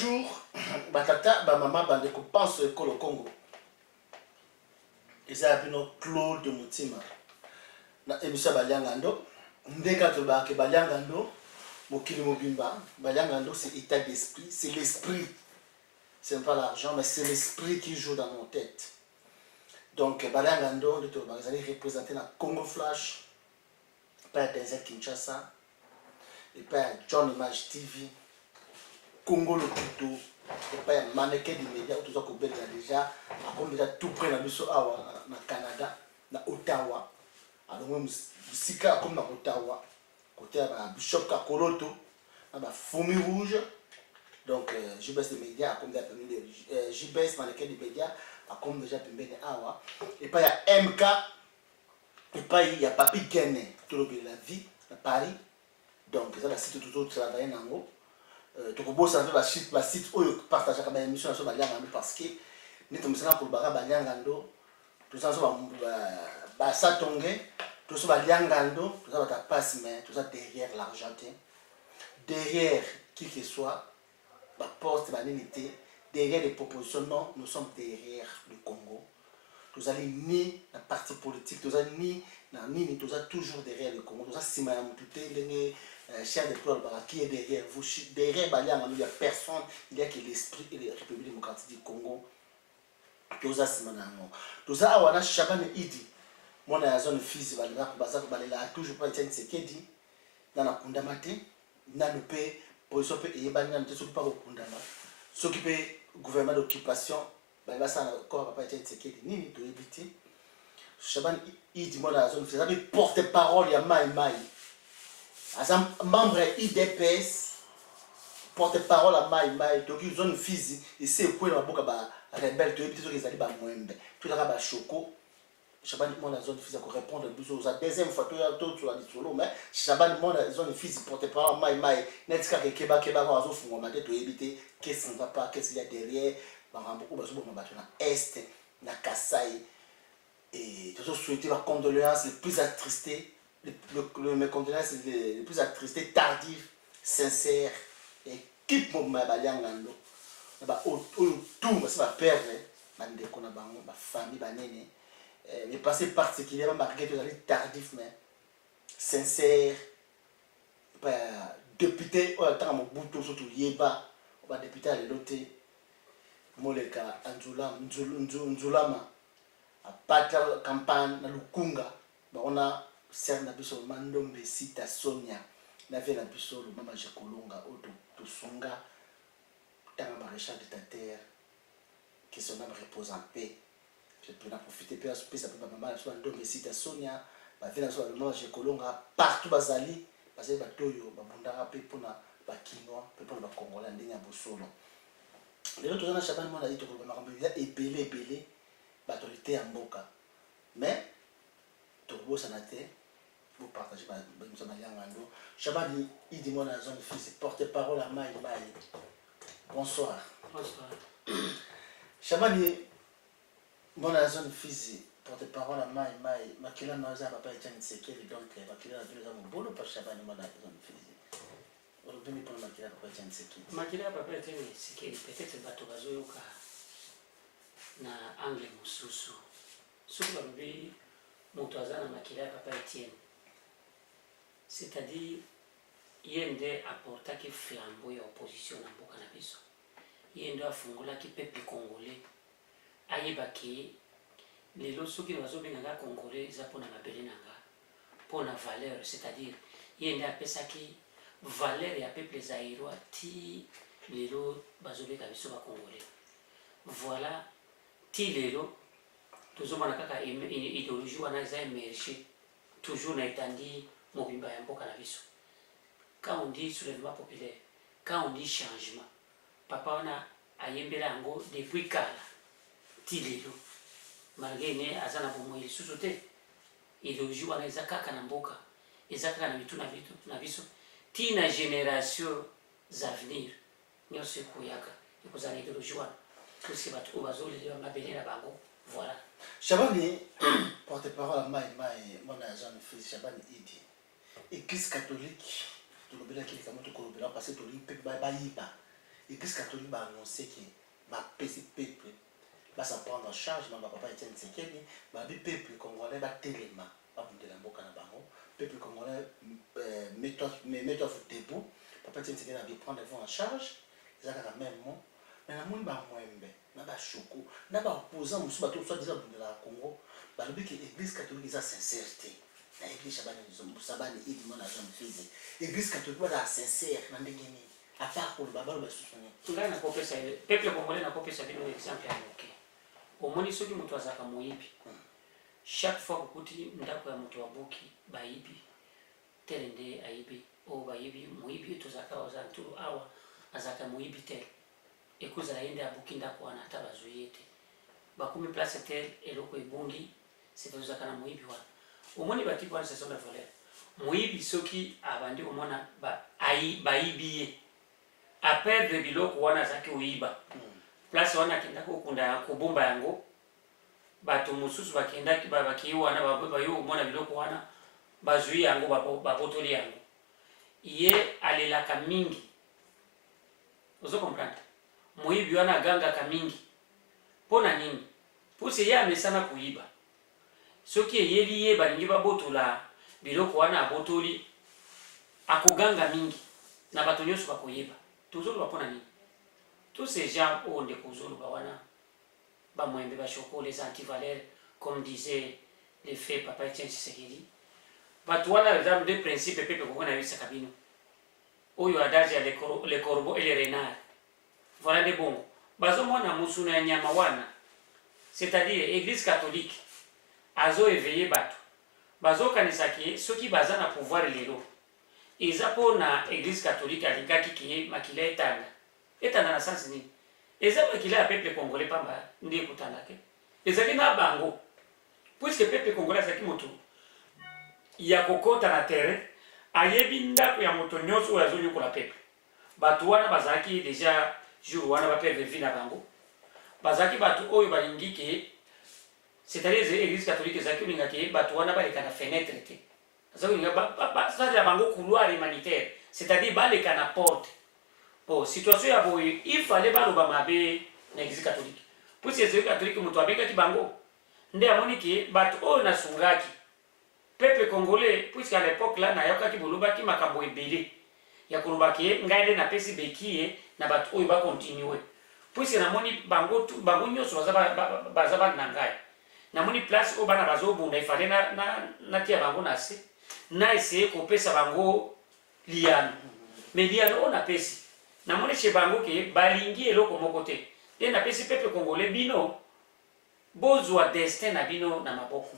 Bonjour, batata, maman, bande ko pense que le Congo. Ils ont Claude de Moutima. Na émission Baliangando, ndeka to ba ke Baliangando, mokili mobimba, Baliangando c'est état d'esprit, c'est l'esprit. C'est pas l'argent, mais c'est l'esprit qui joue dans nos têtes. Donc Baliangando, vous allez représenter la Congo Flash, Père Denzel Kinshasa, et Père John Image TV, Congo le Couteau, et Père mannequin des médias, tout ça qu'on déjà, comme déjà tout près dans le Canada, dans Ottawa. Alors même Sika comme dans Ottawa, côté Bishop Kakoroto, dans Fourmi Rouge. Donc JBS des médias, comme déjà JBS mannequin des médias, comme déjà Pembene Awa. Et puis il y a MK, et puis il y a Papi Gene, tout le la vie, à Paris. Donc ça va site tout autre travailler dans l'eau. Tu peux bosser avec la site où tu partages la émission sur Baliangando parce que nous sommes là pour Baliangando. Tout ça, ça tombe, tout ça, Baliangando, tout ça, passe, mais tout ça derrière l'Argentin. Derrière qui que soit, la poste, la unité, derrière les propositions, non, nous sommes derrière le Congo. Tout allez ni la partie politique, tout ça, ni tout ça, toujours derrière le Congo. Tout ça, si madame Pouté, les chers de Claude qui est derrière vous, derrière Baliangando, il n'y a personne, il n'y a que l'esprit et la République démocratique du Congo. Tout ça, c'est maintenant. Tout ça, on a Chaban Idi. Moi, dans la zone physique, il a toujours pas été Sekedi. Dans la Kundamate, dans le pays, pour ce pays, il y a des gens qui pas au Kundama. S'occuper du gouvernement d'occupation, il va encore pas été Sekedi, ni de éviter. Chaban Idi, moi, dans la zone physique, il porte-parole, il y a Maï. Membre IDPS, porte-parole à Maï, donc ils ont une physique, et c'est quoi dans la boucle rebelle, tu es plutôt qu'ils allaient Mwembe, tout là Choco. Chaban mon la zone physique pour répondre à la deuxième fois, tu as tout sur la solo, mais Chaban mon la zone physique porte-parole à Maï, n'est-ce que Keba va au fond, on tu éviter qu'est-ce qui ne va pas, qu'est-ce qu'il y a derrière, beaucoup de Est, na Kassai, et tout ça souhaiter ma condoléance les plus attristées, mes condoléances les plus attristées, tardives, sincères, et qui pour ma Baliangando. Tout c'est ma père, ma famille, mais passé particulièrement marqué tardif, mais sincère. Député, au temps mon bouton surtout Yeba, député à l'auté, Moleka, Nzulama, à Patra campagne, na Lukunga, on a serre na biso Mandombe Sita Sonia, na vie na biso le Mama Jekolonga, Oto, Tusonga. Dans le maréchal de ta terre, que son âme repose en paix. Je peux en profiter, puis ça peut maman, soit un homme ici, Sonia, ma vie, soit le nom, j'ai colonga, partout, Bazali, parce que Batoyo, Babundara, Pepona, Bakinois, Pepona, Congolais, Ndenya, Bosolo. Les autres, on a Chaban, on a dit que ébélé, l'autorité en boca. Mais, Togo, ça n'a été, vous partagez, Chaban, il dit, moi, dans la zone fils, porte-parole à Maï. Bonsoir. Bonsoir. Chamani, bon la zone physique, porte-parole à Maï, Makila Naza, papa et Tchani Sekeli, donc Makila a deux ans au boulot par Chabani, mon la zone physique. Aujourd'hui, pour Makila, papa et Tchani Sekeli. Makila, papa et Tchani Sekeli, peut-être Batogazo Yoka na angle Moussousou. Souvent, lui, Moutouaza na Makila, papa et Tchani. C'est-à-dire, yende apporta ki flambeau ya opposition na mboka na biso yende afungola ki peuple congolais ayeba ki lelo soki bazobengaka congolais eza mpona mabele na nga mpona valeur, c'est-à-dire yende apesaki valeur ya peuple zaïrois ti lelo bazobeka biso bacongolais. Voilà ti lelo tozomona kaka idéologie wana eza émergé toujours na etandi mobimba ya mboka na biso. Quand on dit soulèvement populaire, quand on dit changement, papa on a yembela ango depuis kala tilelo malgré ne azana bomweli susote idéologie wana ezaka kana mboka ezaka na bitu na biso tina génération d'avenir nyose koyaka ekozana idéologie wana parce que batu bazoli le mabele na bango. Voilà. Chabani porte-parole à Maï, mon agent de fils Chabani Idi, Église catholique. Parce que l'église catholique va annoncer que ma peuple va s'en prendre en charge, ma papa Etienne Tshisekedi, ma peuple congolais va téléma, va vous dire la mboka na bango, peuple congolais mets-toi debout, papa Etienne Tshisekedi va prendre en charge, ils ont même mot, mais la monde va mwembe, na ba choko, na ba opposant musu ba to soit disant de la Congo, ba lobi que l'église catholique a sincérité. L'église Chabani Sabani il demande à Jean Fils. L'église catholique va sincère na ndengeni. À part pour le babalo ba soutenir. Tulana kopesa peuple congolais na kopesa bino exemple ya moke. Omoni soki mutu azaka moyibi. Chaque fois kuti ndako ya mutu aboki bayibi telende ayibi o bayibi moyibi tozaka ozantulu awa azaka moyibi tel. Ekuza yende aboki ndako wana ata bazoyete. Bakumi place tel eloko ebongi c'est tozaka na moyibi wana. Omoni bati kwa saison de voler. Moyibi soki abandi omona bayibiye. A perdre biloko wana zaki uiba. Place wana kenda kokunda kubumba yango. Bato mususu bakenda bakiwa wana bayo omona biloko wana bazui yango babotoli yango. Ye alelaka mingi. Ozo comprendre? Moyibi wana ganga ka mingi. Pona nini? Puse ye amesana kuiba. Soki yeli ye balingi babotola biloko wana abotoli akoganga mingi na bato nyonso bakoyeba. Tozolo bapona nini? Tous ces gens ont des kozolo bawana ba mwembe ba choko les antivaleurs comme disait les faits papa Etienne Tshisekedi. Bato wana les deux principes pepe ko na bisa kabino. Oyo adage ya les corbeaux et les renards. Voilà des bons. Bazo mona musuna ya nyama wana. C'est-à-dire église catholique azo éveillé bato bazo kanisa ki soki baza na pouvoir lelo eza pona église catholique alingaki ki makila etanda na sens nini eza makila ya peuple congolais pamba ndi kutanda ke ezaki na bango puisque peuple congolais azaki moto ya kokota na terre ayebi ndako ya moto nyonso oyo azonyokola peuple bato wana bazalaki déjà jour wana baperdre vie na bango bazalaki bato oyo balingi ke c'est-à-dire l'église catholique ezaki olinga ke bato wana baleka na fenêtre te azaki olinga ça ya bango couloir humanitaire c'est-à-dire baleka na porte bon situation ya boye il fallait baloba mabe na église catholique puisque église catholique moto abengaki bango nde amoni ke bato oyo nasungaki peuple congolais puisque à l'époque là nayokaki bolobaki makambo ebele ya koloba ke ngai nde napesi bekie na bato oyo bakontinue puisque namoni bango nyonso baza bana ngai namoni place o bana bazobunda ifale na tia bango na se na essayer kopesa bango liano mais liano on apesi namoni chez bango ke balingi eloko moko te ye napesi peuple congolais bino bozwa destin na bino na maboko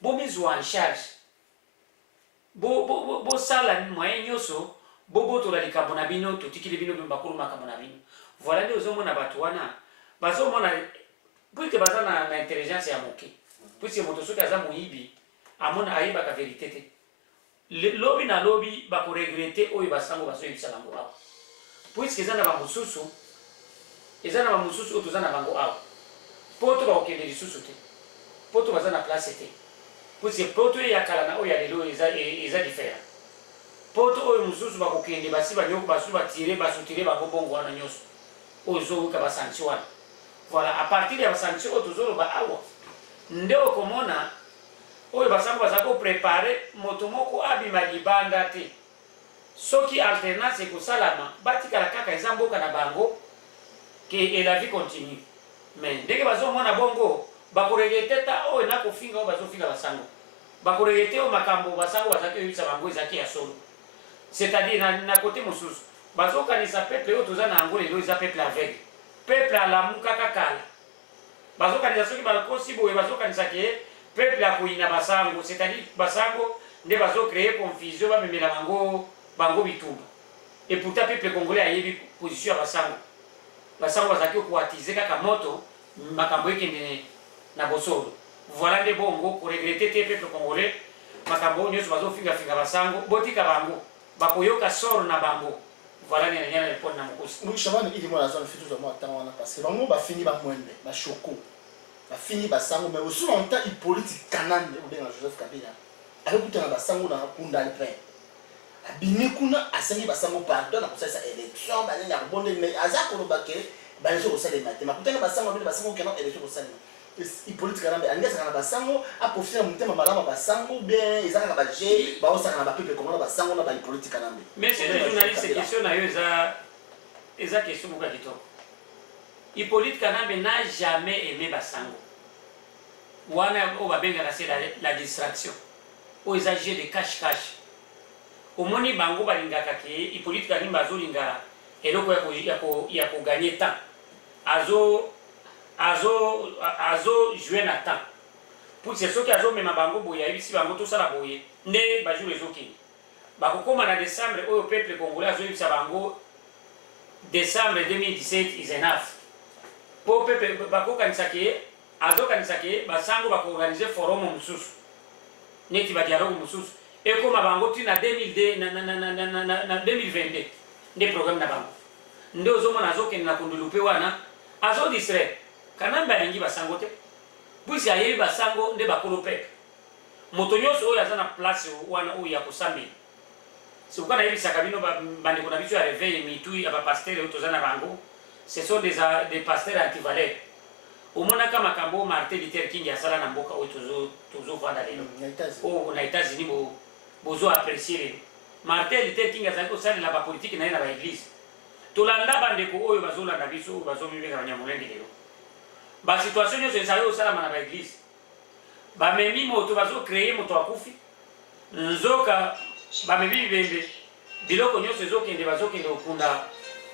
bomizwa en charge bo sala moyen nyonso bobotola likambo na bino totikili bino bakulu makambo na bino voilà nde ozomona bato wana bazomona puisque baza na intelligence ya moke puisque moto soki aza moyibi amona ayebaka vérité te lobi na lobi bakoregrete oyo basango bazoyebisa bango awa puisque eza na bamosusu oyo toza na bango awa poto bakokende lisusu te poto baza na place te puisque poto oyo ya kala na oyo ya lelo eza différent poto oyo mosusu bakokende basi banyoko basu basutire bango bongo wana nyonso oyo ezoyoka basanti wana. Voilà, à partir de la sanction, awa nde okomona oyo basango bazako préparer motomoko abima libanda te soki alternance ekosalama batikala kaka eza mboka na bango que la vie continue mais ndenge bazomona bongo bakoregete ta oyo nakofinga oyo bazofinga basango bakoregete oyo makambo basango bazaki oyebisa bango ezaki ya solo c'est-à-dire na côté mosusu bazokanisa peuple oyo toza na yango lelo eza peuple aveugle peuple alamuka kakala bazokanisa soki bakosi boye bazokanisa ke peuple akoyina basango c'est-à-dire basango nde bazocréer confusion bamemela bango bitumba et pourtant peuple congolais ayebi position ya basango bazalaki koatize kaka moto makambo ekende na bosolo voilà nde bongo koregrete te peuple congolais makambo oyo nyonso bazofingafinga basango botika bango bakoyoka soro na bango. Voilà les liens de l'époque Namokosi. Oui, Chaman, il dit moi la zone fait tout le temps parce que vraiment va finir par moindre, va choco, va finir par sango, mais aussi longtemps il politique canan ou bien Joseph Kabila. Alors que tu as sango dans Kunda le pain. abimi kuna asengi basango pardon na kosalisa élection banini ya kobonde mais aza koloba ke bayezo kosalema te makutanga basango abili basango okena élection kosalema Hippolyte Kanambe alingi asaka na basango aprofite na motema malamu basango bien ezalaka baje baosaka na bapeple komona basango na Hippolyte Kanambe. Monsieur le journaliste, question na yo eza question moko ya kitoko. Hippolyte Kanambe n'a jamais aimé basango. Wana o babengaka c'est la distraction. O eza jeu de cache-cache. Omoni bango balingaka ke Hippolyte Kanambe azolinga eloko ya ko gagner temps. Azo jouer na temps. Pour c'est ceux qui azo mema bango boya ici bango tout ça la boye. Ne ba jouer zoki. Ba kokoma na décembre au peuple congolais azo ibisa bango décembre 2017 is enough. Pour peuple ba ko kanisake azo kanisake basango ba ko organiser forum mususu. Neti ba dialogue mususu. Et comme bango tina 2022 na 2022 des programmes na bango. Ndo zo mona zo ken na kundulupe wana azo distrait. Kanambe alingi basango te puisi ayebi basango nde bakolo pepe moto nyonso oyo aza na place wana oyo ya kosambela sikoka nayebisaka bino bandeko na biso ya réveil mitui ya bapasteur oyo toza na bango ce sont des pasteurs antivaleurs omonaka makambo Martin Luther King asala na mboka oyo tozovanda lelo oyo na États-Unis bozo apprécier lelo Martin Luther King azali kosalela bapolitike na ye na baeglise tolanda bandeko oyo bazolanda biso oyo bazomimeka banyamulenge lelo ba situation nyonso ezali osalama na baeglise bamemi moto bazocreye moto akufi nzoka bamemi bibembe biloko nyonso ezokende bazokende okunda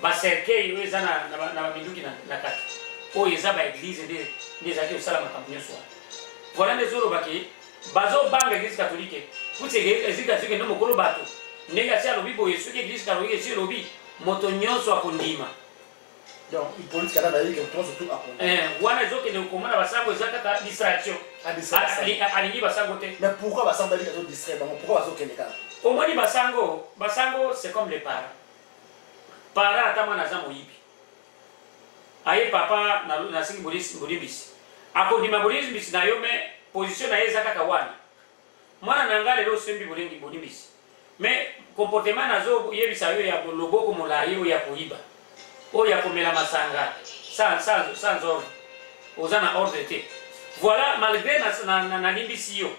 bacercueil oyo eza na baminduki na kati oyo eza baeglise nde ezalaki osala makambo nyonso wana voilà nde ezolobaki bazobanga eglise katolike puti eglise katolike nde mokolo bato ndenge asi alobi boye soki eglise katolike esi elobi moto nyonso akondima. Donc, Hippolyte Kanambe a dit que tout surtout après. Wana zoke ne komona basango ezaka distraction. Alingi basango te. Mais pourquoi basango bali kazo distrait bango? Pourquoi bazo kende kala? Omoni basango c'est comme les parents. Parents atama na za moyibi. Aye papa na singi bolimbisi. Akondima bolimbisi na yo me position na yeza kaka wana. Mwana nangale lo sembi bolimbisi. Mais comportement nazo yebisa yo ya loboko molai yo ya koiba. Oya komela masanga sans ordre ozana ordre te voilà malgré na limbisi yo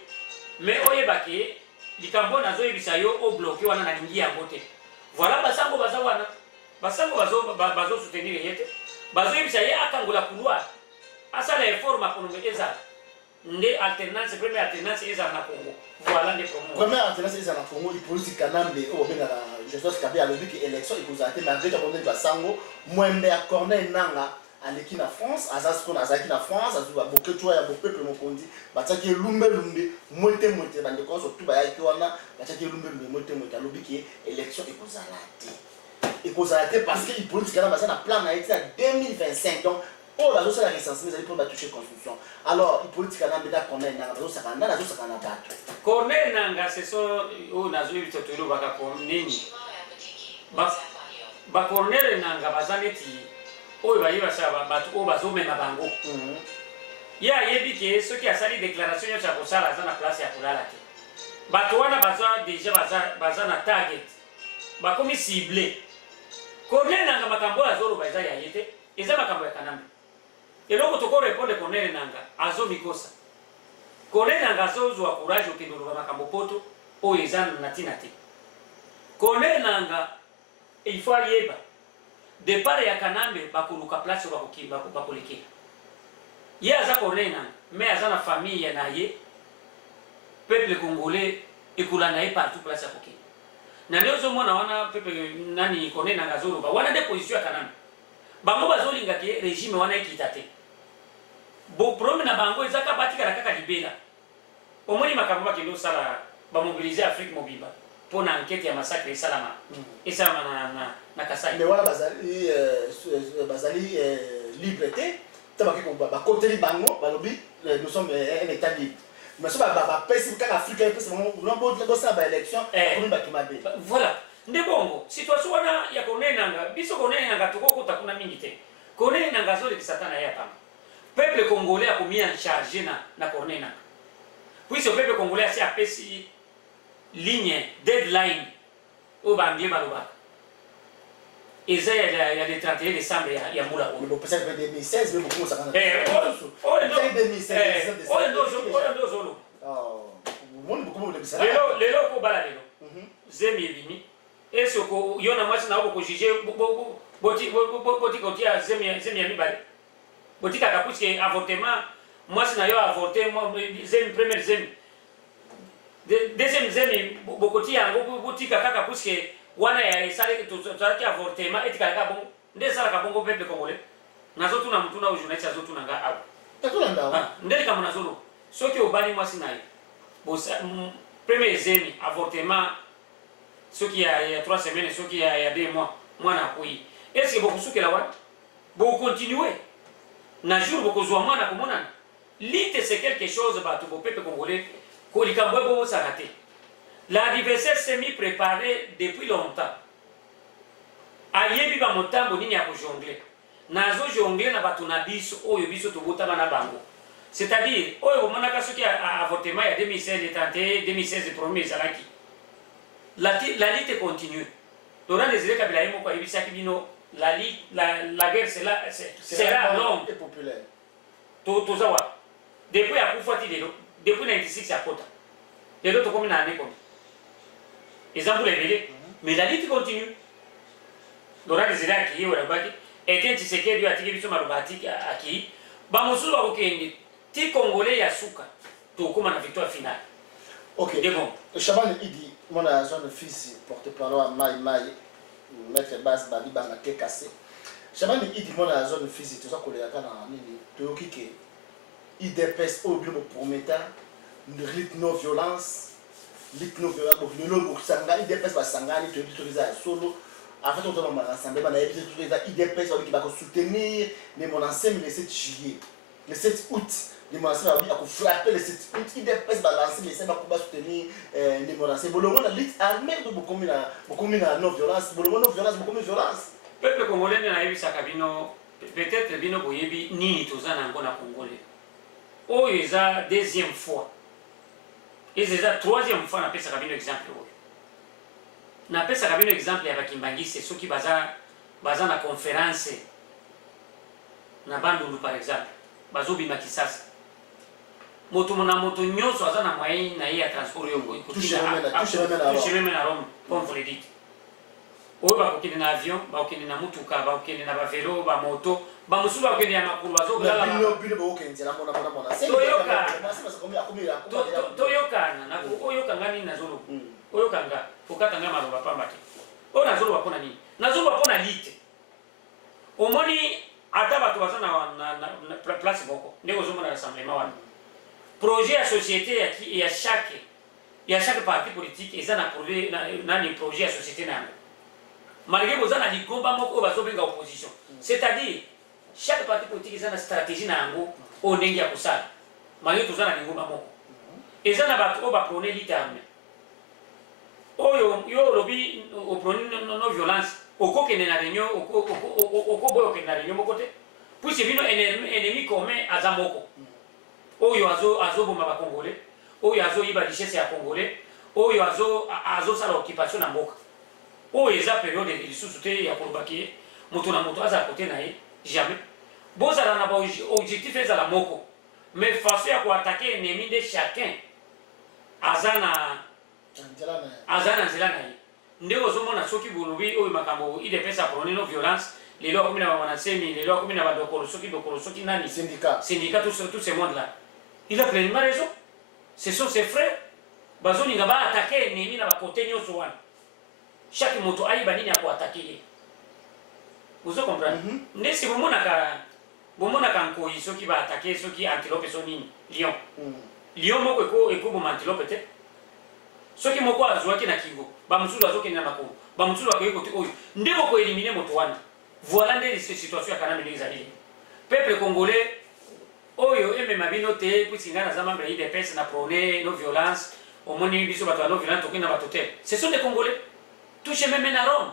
mais oyebaki likambo nazo yebisa yo o bloqué wana na lingi yango te voilà basango bazawana basango bazo soutenir yete bazo yebisa ye akangola couloir asala effort makonombe eza nde alternance première alternance eza na Congo voilà les promos première alternance eza na Congo Hippolyte Kanambe o benga Joseph Kabila alobi que élection ekozala te malgré que basango mwembe ya Corneille Nanga aleki na France azasiko azaki na France azuba boketua ya peuple mokondi bataki lumbe moite bandeko surtout bayaki wana bataki lumbe moite alobi que élection ekozala te parce que Hippolyte Kanambe ça na plan na été 2025 donc oh la chose la recensement ils allaient pour toucher construction alors Hippolyte Kanambe da Corneille Nanga bazosaka na bato Corneille Nanga ce sont o nazwi bitotolo baka nini ba Corneille Nanga bazaneti oyo bayebasa bato oyo bazomema bango ye ayebi ke soki asali déclaration nyonso ya kosala aza na place ya kolala te bato wana déjà baza na target bakomi ciblé Corneille Nanga makambo oyo azoloba eza ya ye te eza makambo ya Kanambe eloko tokorépondre Corneille Nanga azomikosa Corneille Nanga azozwa courage okende oloba makambo poto oyo eza na ntina te Corneille Nanga il faut yeba départ ya Kanambe bakoluka place bakolekela ye aza Corneille Nanga mais aza na famille na ye peuple congolais ekula na ye partout place ya kokende na leo zomona wana peuple nani Corneille Nanga azoloba wana de position ya Kanambe bango bazolinga ke régime wana ekita te bo problème na bango ezaka batikala kaka libela omoni makambo bakende osala bamobiliser Afrique mobimba pour na enquête ya massacre esalama na Kasai mais voilà bazali liberté tabaki ko bakoteli bango balobi nous sommes un état libre mais so pesi kaka Afrique pesi bango ça ba élection pour bakimabe voilà nde bongo situation wana ya Corneille Nanga biso Corneille Nanga tokokota kuna mingi te Corneille Nanga zoli kisatana ya pamba peuple congolais a commis en charge na Corneille Nanga puis ce peuple congolais a apesi ligne deadline au banglais balobaka. Et ça, il y a le 31 décembre, il y a Moula. Mais bon, peut-être que 2016, mais beaucoup ça quand même. Oh, 2016, lelo ko bala lelo zemi ebimi eso ko yona mwasi na ko jije boti kotia zemi ya mibale boti kaka puisque avortement mwasi na yo avorté zemi première zemi deuxième zemi bokoti yango boti kaka puisque wana ya esale tozalaki avortement etika ka bongo nde sala ka bongo peuple congolais nazo tuna mutuna o journaliste azo tuna nga awo ndeli kama nazolo soki obani mwasi na yo premier zemi avortement ce qui a 3 semaines, ce qui a 2 mois, moi na koyi. Est-ce que beaucoup souke la wat? Beaucoup continuer. Na jour beaucoup zoa moi na komona. L'ite c'est quelque chose ba tout peuple congolais ko likambwe bo s'arrêter. L'adversaire s'est mis préparé depuis longtemps. Ayebi ba motambo nini ya ko jongler. Nazo jongler na batu na biso oyo biso to botama na bango. C'est-à-dire, oyo monaka soki a avortement ya 2016 et 31 2016 premier zalaki. La lutte continue. Laurent Désiré Kabila yemo kwa ibisaki bino la guerre sera longue et populaire. Tozawa. Depuis à Koufouati lelo, depuis 96 à Kota. Lelo to komi na ane komi. Exemple les mais la lutte continue. Laurent Désiré aki wala baki eten Tshisekedi atiki biso marubati aki ba musulu ba kokende ti congolais ya suka to koma na victoire finale. OK. Chaban Idi mon zone fils porte-parole à Maï mettre base bali banga ke cassé. Chaban Idi mon zone fils tout ça koleka na nini to kike IDPS au bio promettant une lutte non violence pour le lobo sanga IDPS ba sangani to utiliser solo en fait on doit rassembler ba na utiliser IDPS qui va soutenir mais mon ancien le 7 juillet le 7 août les monastères ont frappé le 7 août, ils dépassent balancer les sèvres pour soutenir les monastères. Bolongo la lutte armée de beaucoup de non-violence, Bolongo non-violence, beaucoup de violence. Peuple congolais n'a eu sa cabine, peut-être bino boyebi ni tozana ngona congolais. Oh, ils a deuxième fois. Ils a troisième fois na pesa cabine exemple. Na pesa cabine exemple ya bakimbangi c'est ceux qui baza na conférence na Bandundu par exemple. Bazobi makisasa. Moto nyonso aza na moyen na ya transport yo touche même na Rome comme vous le dites. Oyo bakokende na avion, bakokende na mutuka, bakokende na bavelo, ba moto, ba musuba bakokende ya makulu bazobala toyokana na oyokanga nini nazolo oyokanga okatanga maloba pamba te oyo nazolo bapona nini nazolo bapona lite omoni ata bato baza na place moko ndenge ozomona rassemblement wana projet ya société ya chaque parti politique eza na projet ya société na yango malgré boza na ligomba moko oyo bazobenga opposition c'est-à-dire chaque parti politique eza na stratégie na yango oyo ndenge ya kosala malgré toza na ligomba moko eza na bato oyo baprone lite armé oyo yo olobi oprone no violence okokende na réunion okoboya okende na réunion moko te puisque bino ennemi commun aza moko oyo azoboma bakongolais oyo azoyiba richesse ya congolais oyo azosala occupation na mboka oyo eza période lisusu te ya kolobaki moto na moto aza kote na ye jamais bozala na baobjectif ezala moko mais façon ya koatake ennemi de chacun aza na nzela na ye nde ozomona soki bolobi oyo makambo IDPS aprone no violence lelo akomi na bamonasemi lelo akomi na badokolo soki nani syndicat tout ce monde là il a pleinement raison ce sont ses frères bazolinga baatake ennemi na bakote nyonso wana chaque moto ayiba nini akoatake ye ozo comprendre nde si bomonaka nkoyi soki baatake soki antilope so nini lion moko ekoboma antilope te soki moko azwaki na kingo bamosusu azokende na makolo bamosusu bakoki kote oyo nde bokoelimine moto wana voilà nde situation ya kanambe ndenge ezali peuple congolais oyo emema bino te puisque ngai naza membre ya IDPS na prône no violence omoni biso bato ya no violence tokende na bato te ce sont des congolais touche meme na Rome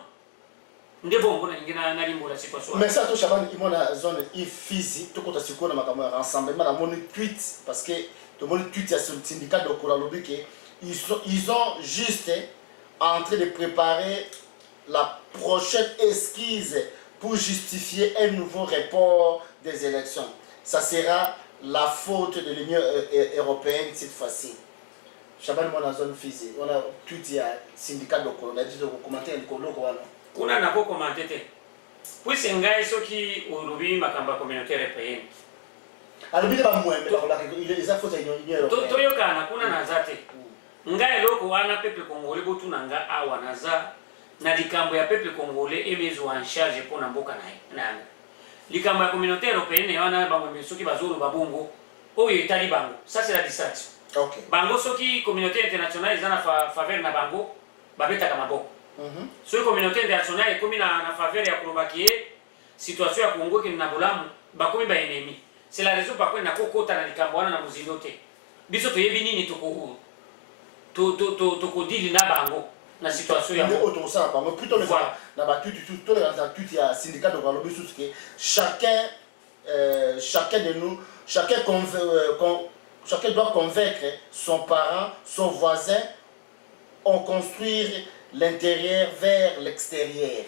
nde bongo nalingi nalimbola situation mais ça touche avant imona zone ifizi tokota sikoyo na makambo ya rassemblement na moni tweet parce que tomoni tweet ya syndicat de Koralobi que ils ont juste en train de préparer la prochaine esquisse pour justifier un nouveau report des élections. Ça sera la faute de l'Union européenne cette fois-ci. Chaban mwana zone fizi, on a tout ya syndicat de Kolo, on a dit de commenter le Kolo quoi non. Kuna na ko commenter. Puis ngai soki urubi makamba communauté européenne. Alors bile ba mwembe ba ko les affaires de l'Union européenne. To yoka na kuna na zate. Ngai loko wana peuple congolais botu nanga awa naza na likambo ya peuple congolais emezo en charge pour na mboka na nanga. Likambo ya communauté européenne wana ba mwembe soki bazuru babongo oyo etali bango. Ça c'est la distraction. Okay. Bango soki communauté internationale ezana faveur na bango babeta kama boko. Soki communauté internationale ekomi na faveur ya kolobaki situation ya Congo ki na bolamu bakomi ba ennemi. C'est la raison pourquoi na kokota na likambo wana na muzindo te. Biso to yebi nini to dili na bango na situation ya bango to ça bango plutôt na ba tout les ya syndicat de Kolobi sous que chacun de nous chacun doit convaincre son parent, son voisin, en construire l'intérieur vers l'extérieur.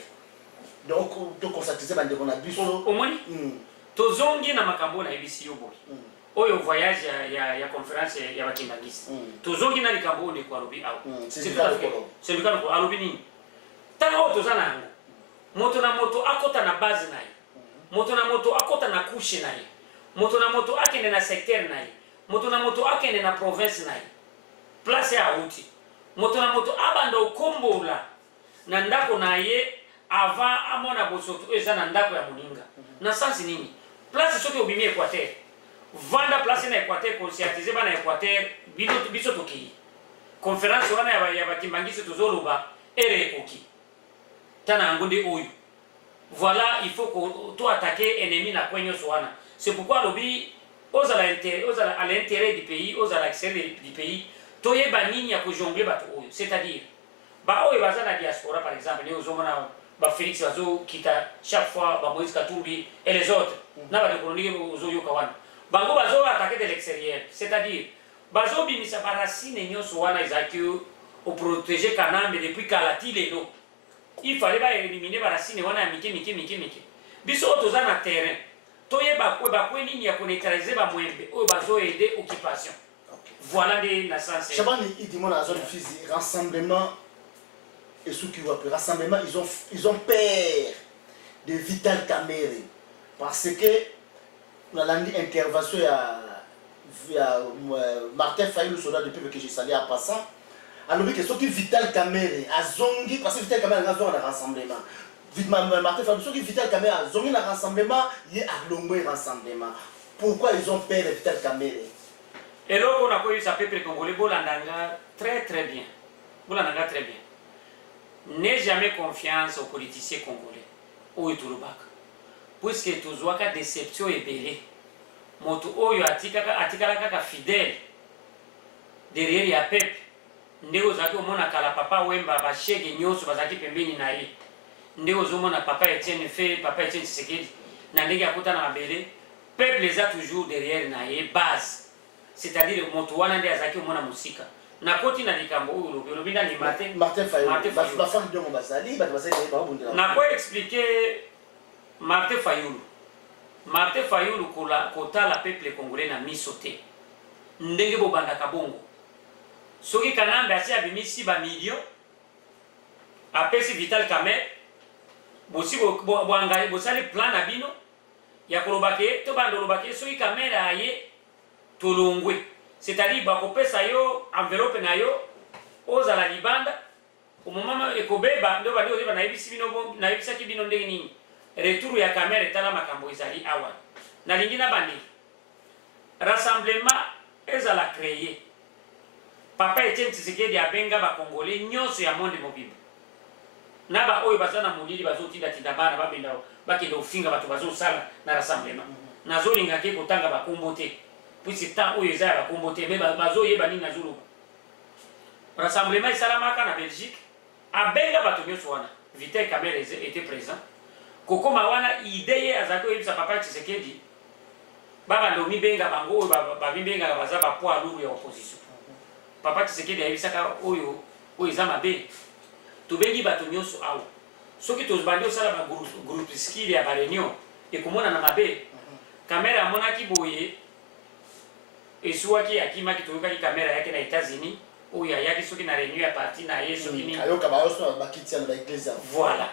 Donc, on s'attise à des biso. Au moins, tozongi na makambo na ebisi yobo. Oyo voyage ya conférence ya bakindangisi. Tozongi na likambo ne kwa robi awo. C'est le cas ko alobi nini. Tanga o tozana ngo. Moto na moto akota na base na ye. Moto na moto akota na couche na ye. Moto na moto akende na secteur na ye. Moto na moto akende na province na ye. Place ya uti. Moto na moto abanda okombola na ndako na ye avant amona bosoto eza na ndako ya moninga. Na sensi nini? Place soki obimi Équateur. Vanda place na Équateur conscientiser bana Équateur biso toki. Conférence wana ya bakimbangisi tozoloba ere ekoki. Tana ngonde oyo. Voilà, il faut que toi attaquer ennemi na kwenyo soana. C'est pourquoi lobi aux à l'intérêt du pays, aux à l'extérieur du pays, toye banini ya ko jongler bato oyo. C'est-à-dire ba oyo baza na diaspora par exemple, les ozomona ba Félix Bazo kita chaque fois ba Moïse Katumbi et les autres. Na ba de chronique ozoyo kawana. Bango bazo attaquer de l'extérieur, c'est-à-dire bazo bimisa parasine nyoso wana ezakio au protéger Kanambe depuis Kalati lelo. Il fallait pas éliminer parasine wana mike. Biso toza na terrain. Toye bakwe nini ya neutraliser ba mwembe oyo bazo aider occupation. Voilà des naissances. Chabani il dit moi la zone physique rassemblement et ceux qui voient rassemblement ils ont peur de Vital Kamerhe parce que on a l'andi intervention ya Martin Fayulu soldat de peuple que j'ai salué en passant. Alors que ceux qui Vital Kamerhe a zongi parce que Vital Kamerhe a zongi un rassemblement. Martin Fayulu ceux qui Vital Kamerhe a zongi un rassemblement, il y a un rassemblement. Pourquoi ils ont peur de Vital Kamerhe? Et là, on a connu ça peuple congolais, Bolandanga très bien. Bolandanga très bien. N'aie jamais confiance aux politiciens congolais. Ou Turubaka. Puisque tu vois que déception est belle. Moto oyo atikala kaka fidèle. Derrière ya peuple. Ndeko zaki omona kala papa Wemba bashege nyoso bazaki pembeni na ye. Ndeko zomona papa Etienne Tshisekedi. Na ndenge akuta na mabele. Peuple les a toujours derrière na ye base. C'est-à-dire moto wana ndi azaki omona musika. Na koti na likambo oyo lobinda ni Martin Fayulu. Ba femme de Bazali, ba bazali ba bundela. Na ko expliquer Martin Fayulu. Martin Fayulu kota la peuple congolais na misote. Ndenge bobanda kabongo. Soki Kanambe asi abimisi ba million. Apesi Vital Kamerhe. Bosi bosali plan na bino. Ya kolobake to bando lobake soki Kamerhe aye tolongwe. C'est-à-dire bakopesa yo enveloppe na yo ozala libanda. Au moment ekobeba ndo bandi ozeba na ebisi bino na ebisa ki bino ndenge nini. Retour ya Kamerhe tala makambo ezali awa. Na lingina bandi. Rassemblement ezala créé. Papa Etienne Tshisekedi abenga ba Congolais nyonso ya monde mobile. Na ba oyo bazana mulili bazotinda bana babenda bakenda ofinga bato bazosala na rassemblement. Nazolinga ke kotanga bakombo te. Puisque tant oyo eza ba kombo te me bazoyeba nini nazulu. Rassemblement esalamaka na Belgique abenga bato nyonso wana. Vital Kamerhe était présent. Kokoma wana idée azaki oyebisa papa Tshisekedi baba ndo mibenga bango oyo babibenga baza ba poids lourd ya opposition. Papa Tshisekedi ayebisaka oyo eza mabe tobengi bato nyonso awa soki tozobandi osala bagroupe skile ya bareunion ekomona na mabe kamera amonaki boye esuwaki akimaki toyokaki kamera yake na États-Unis oyo ayaki soki na réunion ya parti na ye soki nini ayoka bayoso bakitia na baeglise voilà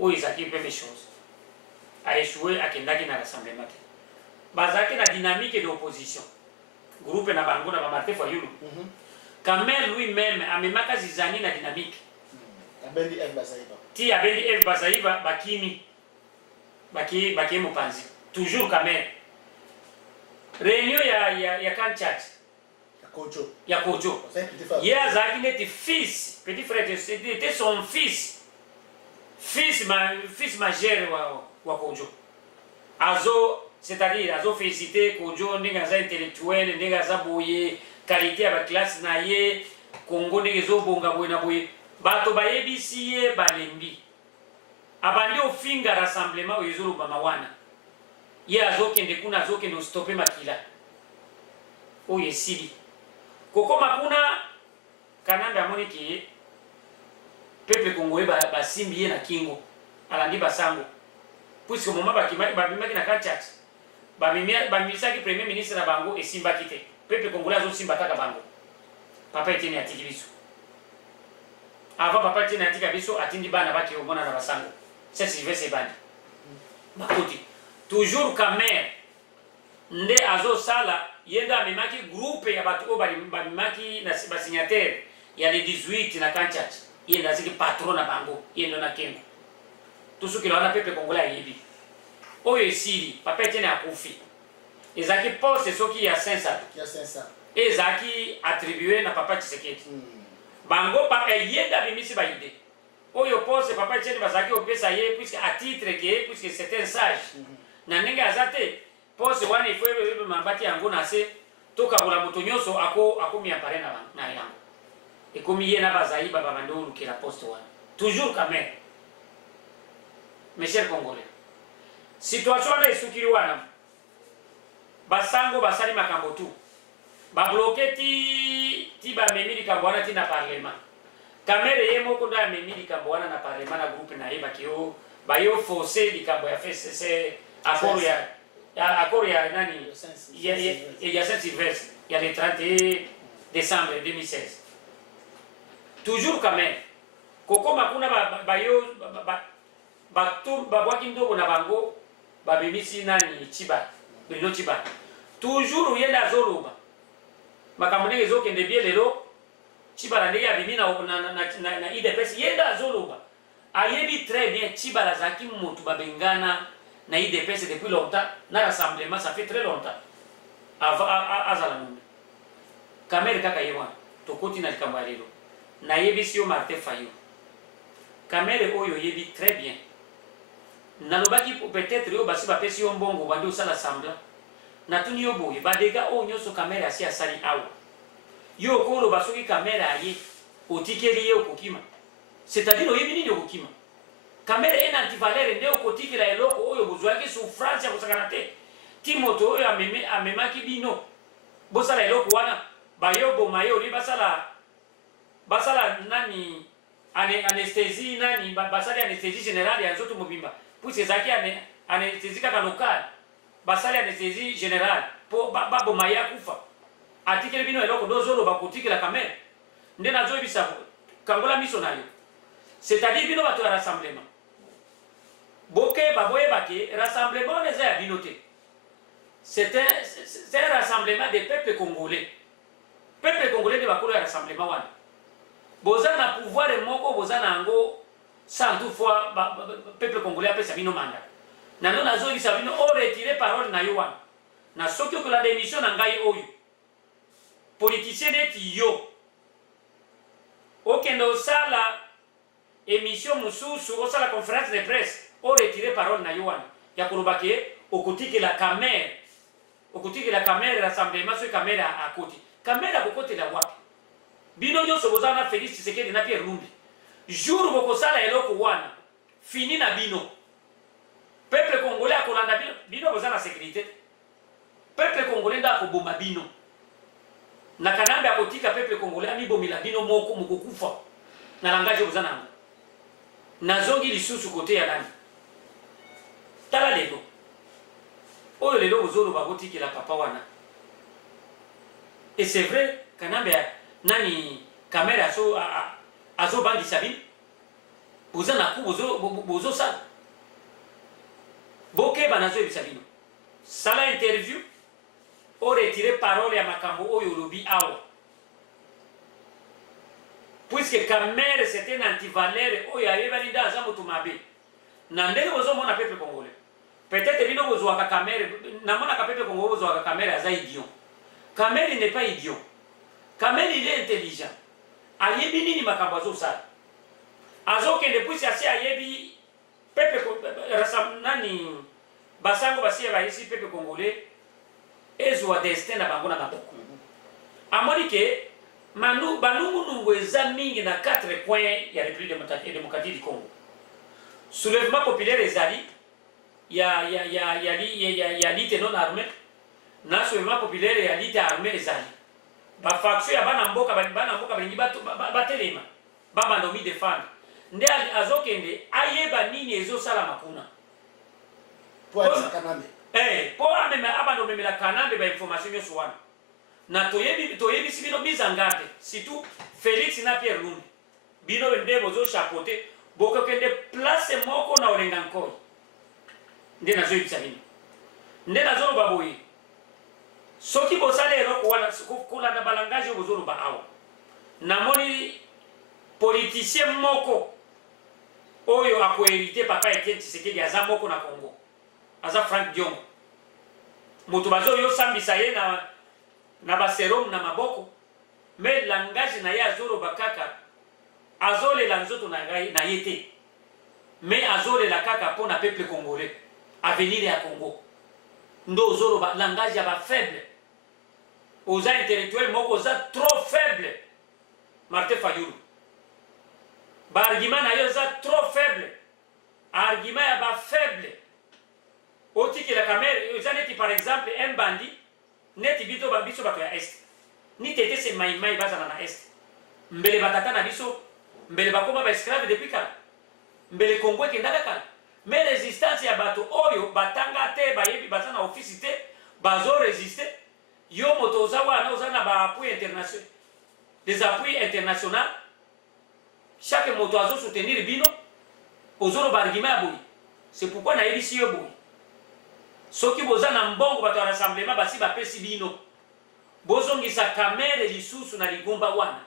oyo ezalaki mpe même chose aéchoué akendaki na rassemblement te bazalaki na dynamique d'opposition groupe na bango na bamartin fayulu Kamel lui-même amemaka zizani na dynamique abendi Eve Bazaiba ti abendi Eve Bazaiba bakimi baki mopanzi toujours Kamel réunion ya Kanchach ya Kojo ye azalaki neti fils petit frère c'était son fils majeur wa Kojo c'est-à-dire azo félicité Kojo ndenge aza intellectuel ndenge aza boye qualité ya baklasse na ye Congo ndenge ezobonga boye na boye bato bayebisi ye balembi abandi ofinga rassemblement oyo ezolobama wana ye azokende kuna azokende ostope makila oyo esili kokoma kuna Kanambe amoniki peuple congolais basimbi ye na kingo alandi basango puisque moment babimaki na Kanchach bamimisaki premier ministre na bango esimbaki te peuple congolais azosimba kaka bango papa Etienne atiki biso avant papa Etienne atika biso atindi bana baki omona na basango c'est Sylvestre Ebandi bakoti toujours Kamer nde azosala yenda amemaki groupe ya bato oyo bamemaki na basignataire ya le 18 na Kanchach yenda aziki patron na bango yendo na kengo tusukila wana peuple congolais ayebi oyo esili papa Etienne akufi ezaki poste soki ya 500 ezaki attribué na papa Tshisekedi bango yenda bimisi baide oyo poste papa Etienne bazaki opesa ye puisque à titre que puisque c'est un sage na ndenge azate poste wana ifo mabati yango na se tokabola moto nyonso akomi apare na yango ekomi ye na Bazaiba babandi olukela poste wana toujours quand même mes chers Congolais situation wana esukili wana basango basali makambo tu babloke ti bamemi likambo wana ti na parlement Kamere ye moko ndo amemi likambo wana na parlement na groupe na ye bakio bayo forcer likambo ya FCC accord ya nani ya Saint-Sylvestre ya le 31 décembre 2016 toujours Kamere kokoma kuna bayo bato babwaki ndobo na bango babimisi nani Bruno Chiba toujours yenda azoloba makambo ndenge ezokende bie lelo Chibala ndenge abimi na IDPS yenda azoloba ayebi très bien Chibala azalaki motu babengana na IDPS depuis longtemps na rassemblement ça fait très longtemps azala nonde Kamere kaka ye wana tokoti na likambo ya lelo nayebisi yo Martin Fayulu Kamere oyo yebi très bien nalobaki peut-être yo basi bapesi yo mbongo bandi osala semblant natuni yo boye badega oyo nyonso Kamere asi asali awa yo okoloba soki Kamere aye otikeli ye okokima c'est-à-dire oyebi nini okokima Kamere ena antivalere nde okotikela eloko oyo bozwaki souffrance ya kosakana te ti moto oyo amemaki bino bosala eloko wana bayo boma ye oli basala nani anesthésie nani basali anesthésie générale ya nzoto mobimba puisque ezalaki anesthésie kaka locale basali anesthésie générale po baboma ye akufa atikeli bino eloko dozoloba kotikela Kamere nde nazoyebisa kangola miso na yo c'est-à-dire bino bato ya rassemblement boyebaki rassemblement eza ya bino te c'est un rassemblement des peuples congolais nde bakolo ya rassemblement wana boza na pouvoir moko boza na yango sans toutefois peuple congolais apesa bino mandat nano nazoyebisa bino oretire parole na yo wana na soki okolanda émission na ngai oyo politicien neti yo okende osala émission mosusu osala conférence de presse oretire parole na yo wana ya koloba ke okotikela Kamere rassemblement soki Kamere akoti Kamere akokotela wapi bino nyonso boza na Félix Tshisekedi na Pierre Lumbi jour bokosala eloko wana fini na bino peuple congolais akolanda bino boza na sécurité peuple congolais nda akoboma bino na Kanambe akotika peuple congolais amibomila bino moko mokokufa na langage boza nango nazongi lisusu kote ya nani tala lelo oyo lelo ozoloba kotikela papa wana et c'est vrai kanambe nani kamera azobangisa bino boza na ku bozosala bokeba nazoyebisa bino sala interview oretire parole ya makambo oyo olobi awa puisque kamere c'était un antivalere oyo ayebani nde aza moto mabe na ndenge bozomona peuple congolais peut-être bino bozwaka kamere namonaka peuple congolais bozwaka kamere aza idiot. Kamere n'est pas idiot. Kamere il est intelligent. Ayebi nini makambo azosala azokende puisi asi ayebi peuple nani basango basiye bayesi peuple congolais ezwa destin na bango na maboko amoni ke balungunungu eza mingi na 4 points ya République démocratique du Congo. Soulèvement populaire ezali ya lutte non armée na soulèvement populaire ya lutte armée ezali ba faction ya bana mboka balingi batelema babandomi défendre nde azokende ayeba nini ezosala makuna po amema abandomemela kanambe ba information nyonso wana na toyebisi bino bizangate surtout Félix na Pierre Lumbi bino nde bozochapote bokokende place moko na olenga nkoi nde nazoyebisa bino nde nazoloba boye soki bosala eloko wana kolanda balangage oyo bozoloba awa namoni politicien moko oyo akoherite papa Etienne Tshisekedi aza moko na Congo aza Frank Diongo moto bazoyosambisa ye na baserum na maboko mais langage na ye azoloba kaka azolela nzoto na ye te mais azolela kaka mpo na peuple congolais avenir ya Congo ndo ozoloba langage ya bafaible oza intellectuel moko oza trop faible Martin Fayulu baargument na yo oza trop faible argument ya bafaible otikela kamere oza neti par exemple un bandi neti biso bato ya este ni tete se maimai bazala na este mbele batata na biso mbele bakoma baesclave depuis kala mbele Congo ekendaka kala mais résistance ya bato oyo batanga te bayebi baza na office te bazoresiste yo moto oza wana oza na baappui international des appuis international chaque moto azosoutenir bino ozoloba argument ya boye c'est pourquoi nayebisi yo boye soki boza na mbongo bato ya rassemblement basi bapesi bino bozongisa kamere lisusu na ligomba wana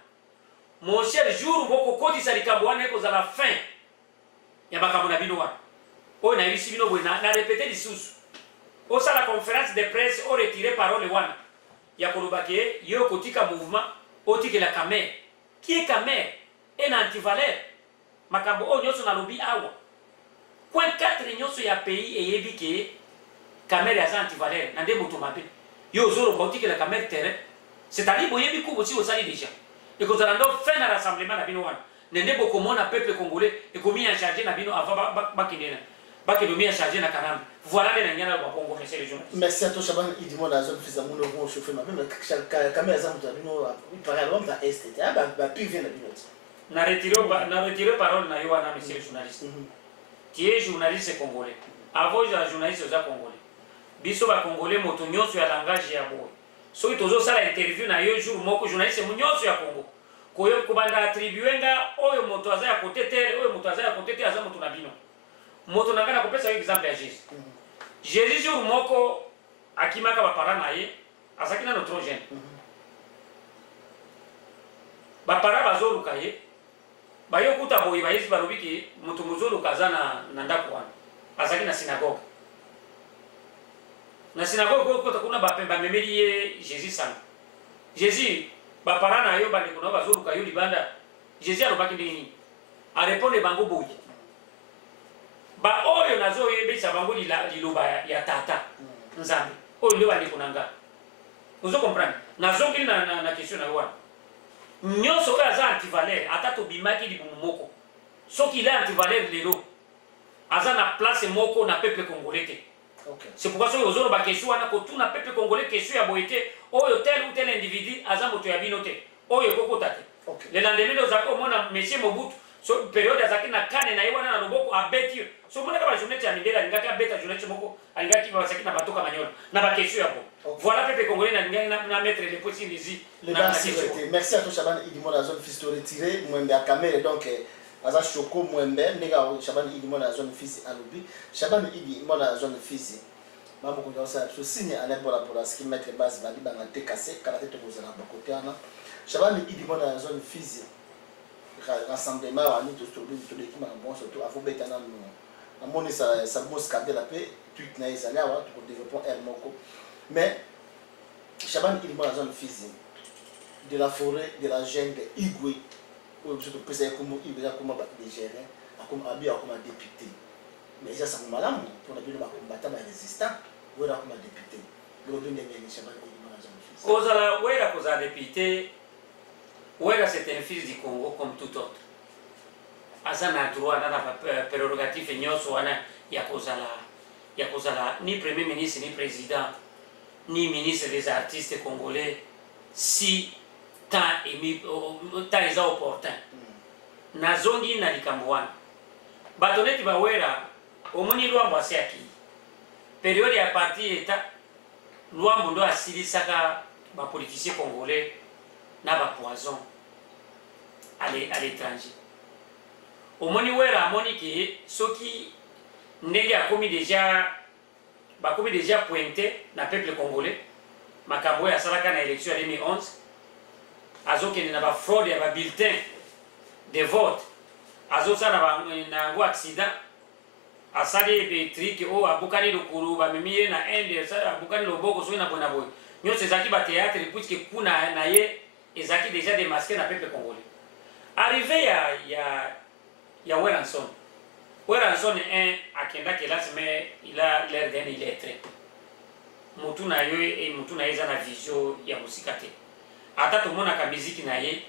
mon cher jour bokokotisa likambo wana ekozala fin ya makambo na bino wana oyo nayebisi bino boye na répété lisusu osala conférence de presse oretire parole wana ya koloba ke yo kotika mouvement otikela kamere qui est kamere un antivaleur makambo oyo nyonso nalobi awa point 4 nyonso ya pays eyebi ke kamere aza antivaleur na nde moto mabe yo ozoloba otikela kamere terrain c'est-à-dire boyebi kubo si osali déjà ekozala ndo fin na rassemblement na bino wana nende bokomona peuple congolais ekomi en charge na bino avant bakende mi en charge na kanambe voilà les nanyana ba bongo monsieur le journaliste. Merci à toi Chaban idimo la zone fisa muno bon chauffer ma mais kamera za mutu bino par exemple dans est ba privé na bino na retirer parole na yo wana monsieur le journaliste. Tu es journaliste congolais avant ya journaliste za congolais biso ba congolais moto nyonso ya langage ya boye soki tozosala interview na yo jour moko journaliste nyonso ya Congo koyo kubanda attribuenga oyo moto aza ya côté tel oyo moto aza ya côté tel aza moto na bino moto nanga na kopesa yo exemple ya Jésus Jésus jour moko akimaka ba parents na ye azaki na notre jeune ba parents bazoluka ye bayo kuta boye bayesi balobiki moto mozoluka aza na ndako wana azaki na synagogue kota kuna bamemeli ye Jésus sana Jésus bapara na yo bandeko na bazoluka yo libanda Jésus alobaki ndenge nini arépondre bango boye ba oyo nazoyebisa bango liloba ya tata nzambe oyo nde bandeko na nga ozo comprendre nazongeli na question na yo wana nyonso oyo aza antivaleur ata tobimaki libumu moko soki il est antivaleur lelo aza na place moko na peuple congolais te. Okay. C'est pourquoi soki ozoloba question wana kotuna peuple congolais question ya boye te oyo tel ou tel individu aza moto ya bino te oyo ekokota te. Okay. Le lendemain ozaki omona monsieur Mobutu so période azaki na kane na ye wana na loboko abeti so mona kama journée ya mindela alingaki abeta journée moko alingaki bazaki na batoka manyola na ba question yako voilà peuple congolais na mettre les points ici na question. Merci à toi Shaban Idimo la zone fils retiré Mwembe à Kamere donc aza Choko Mwembe ndeka Shaban Idimo la zone fils alobi Shaban Idimo la zone fils mambo kwa ça so signe à l'époque pour ce qui mettre base bali banga te cassé kala te ko zala ba côté ana Shaban Idimo la zone fils rassemblement wa ni to to de kima bon surtout afo betana no amoni sa boss cadre la paix tout na izala wa to développer el moko mais Shaban Idimo la zone fils de la forêt de la jungle Igwe ou surtout pesa comme Igwe comme ba de gérer comme abi comme député mais ça c'est malamu pour la bien ba combattant ba résistant ou là comme député le bien de Shaban Idimo la zone fils ozala wera koza député wera c'est un fils du Congo comme tout autre asa na droit na prérogative nyonso wana ya kozala ni premier ministre ni président ni ministre des artistes congolais si temps eza opportun nazongi na likambo wana bato neti bawera omoni lwambo asiaki période ya parti eta lwambo ndo asilisaka bapoliticien congolais na bapoison à l'étranger omoni wera amoni ke soki ndenge akomi déjà pointé na peuple congolais makambo oyo asalaka na élection ya 2011 azokende na bafraude ya babulletin de vote azosala na yango accident asali betrik oyo abukani lokolo bamemi ye na inde abukani loboko soki na boye na boye nyonso ezalaki batéâtre puiske kuna na ye ezalaki déjà démasqué na peuple congolais arrivé ya Weranson 1 akenda kelasi mais il a l'air d'un illettré mutu na yo mutu na ye eza na vision ya mosika te ata tomonaka miziki na ye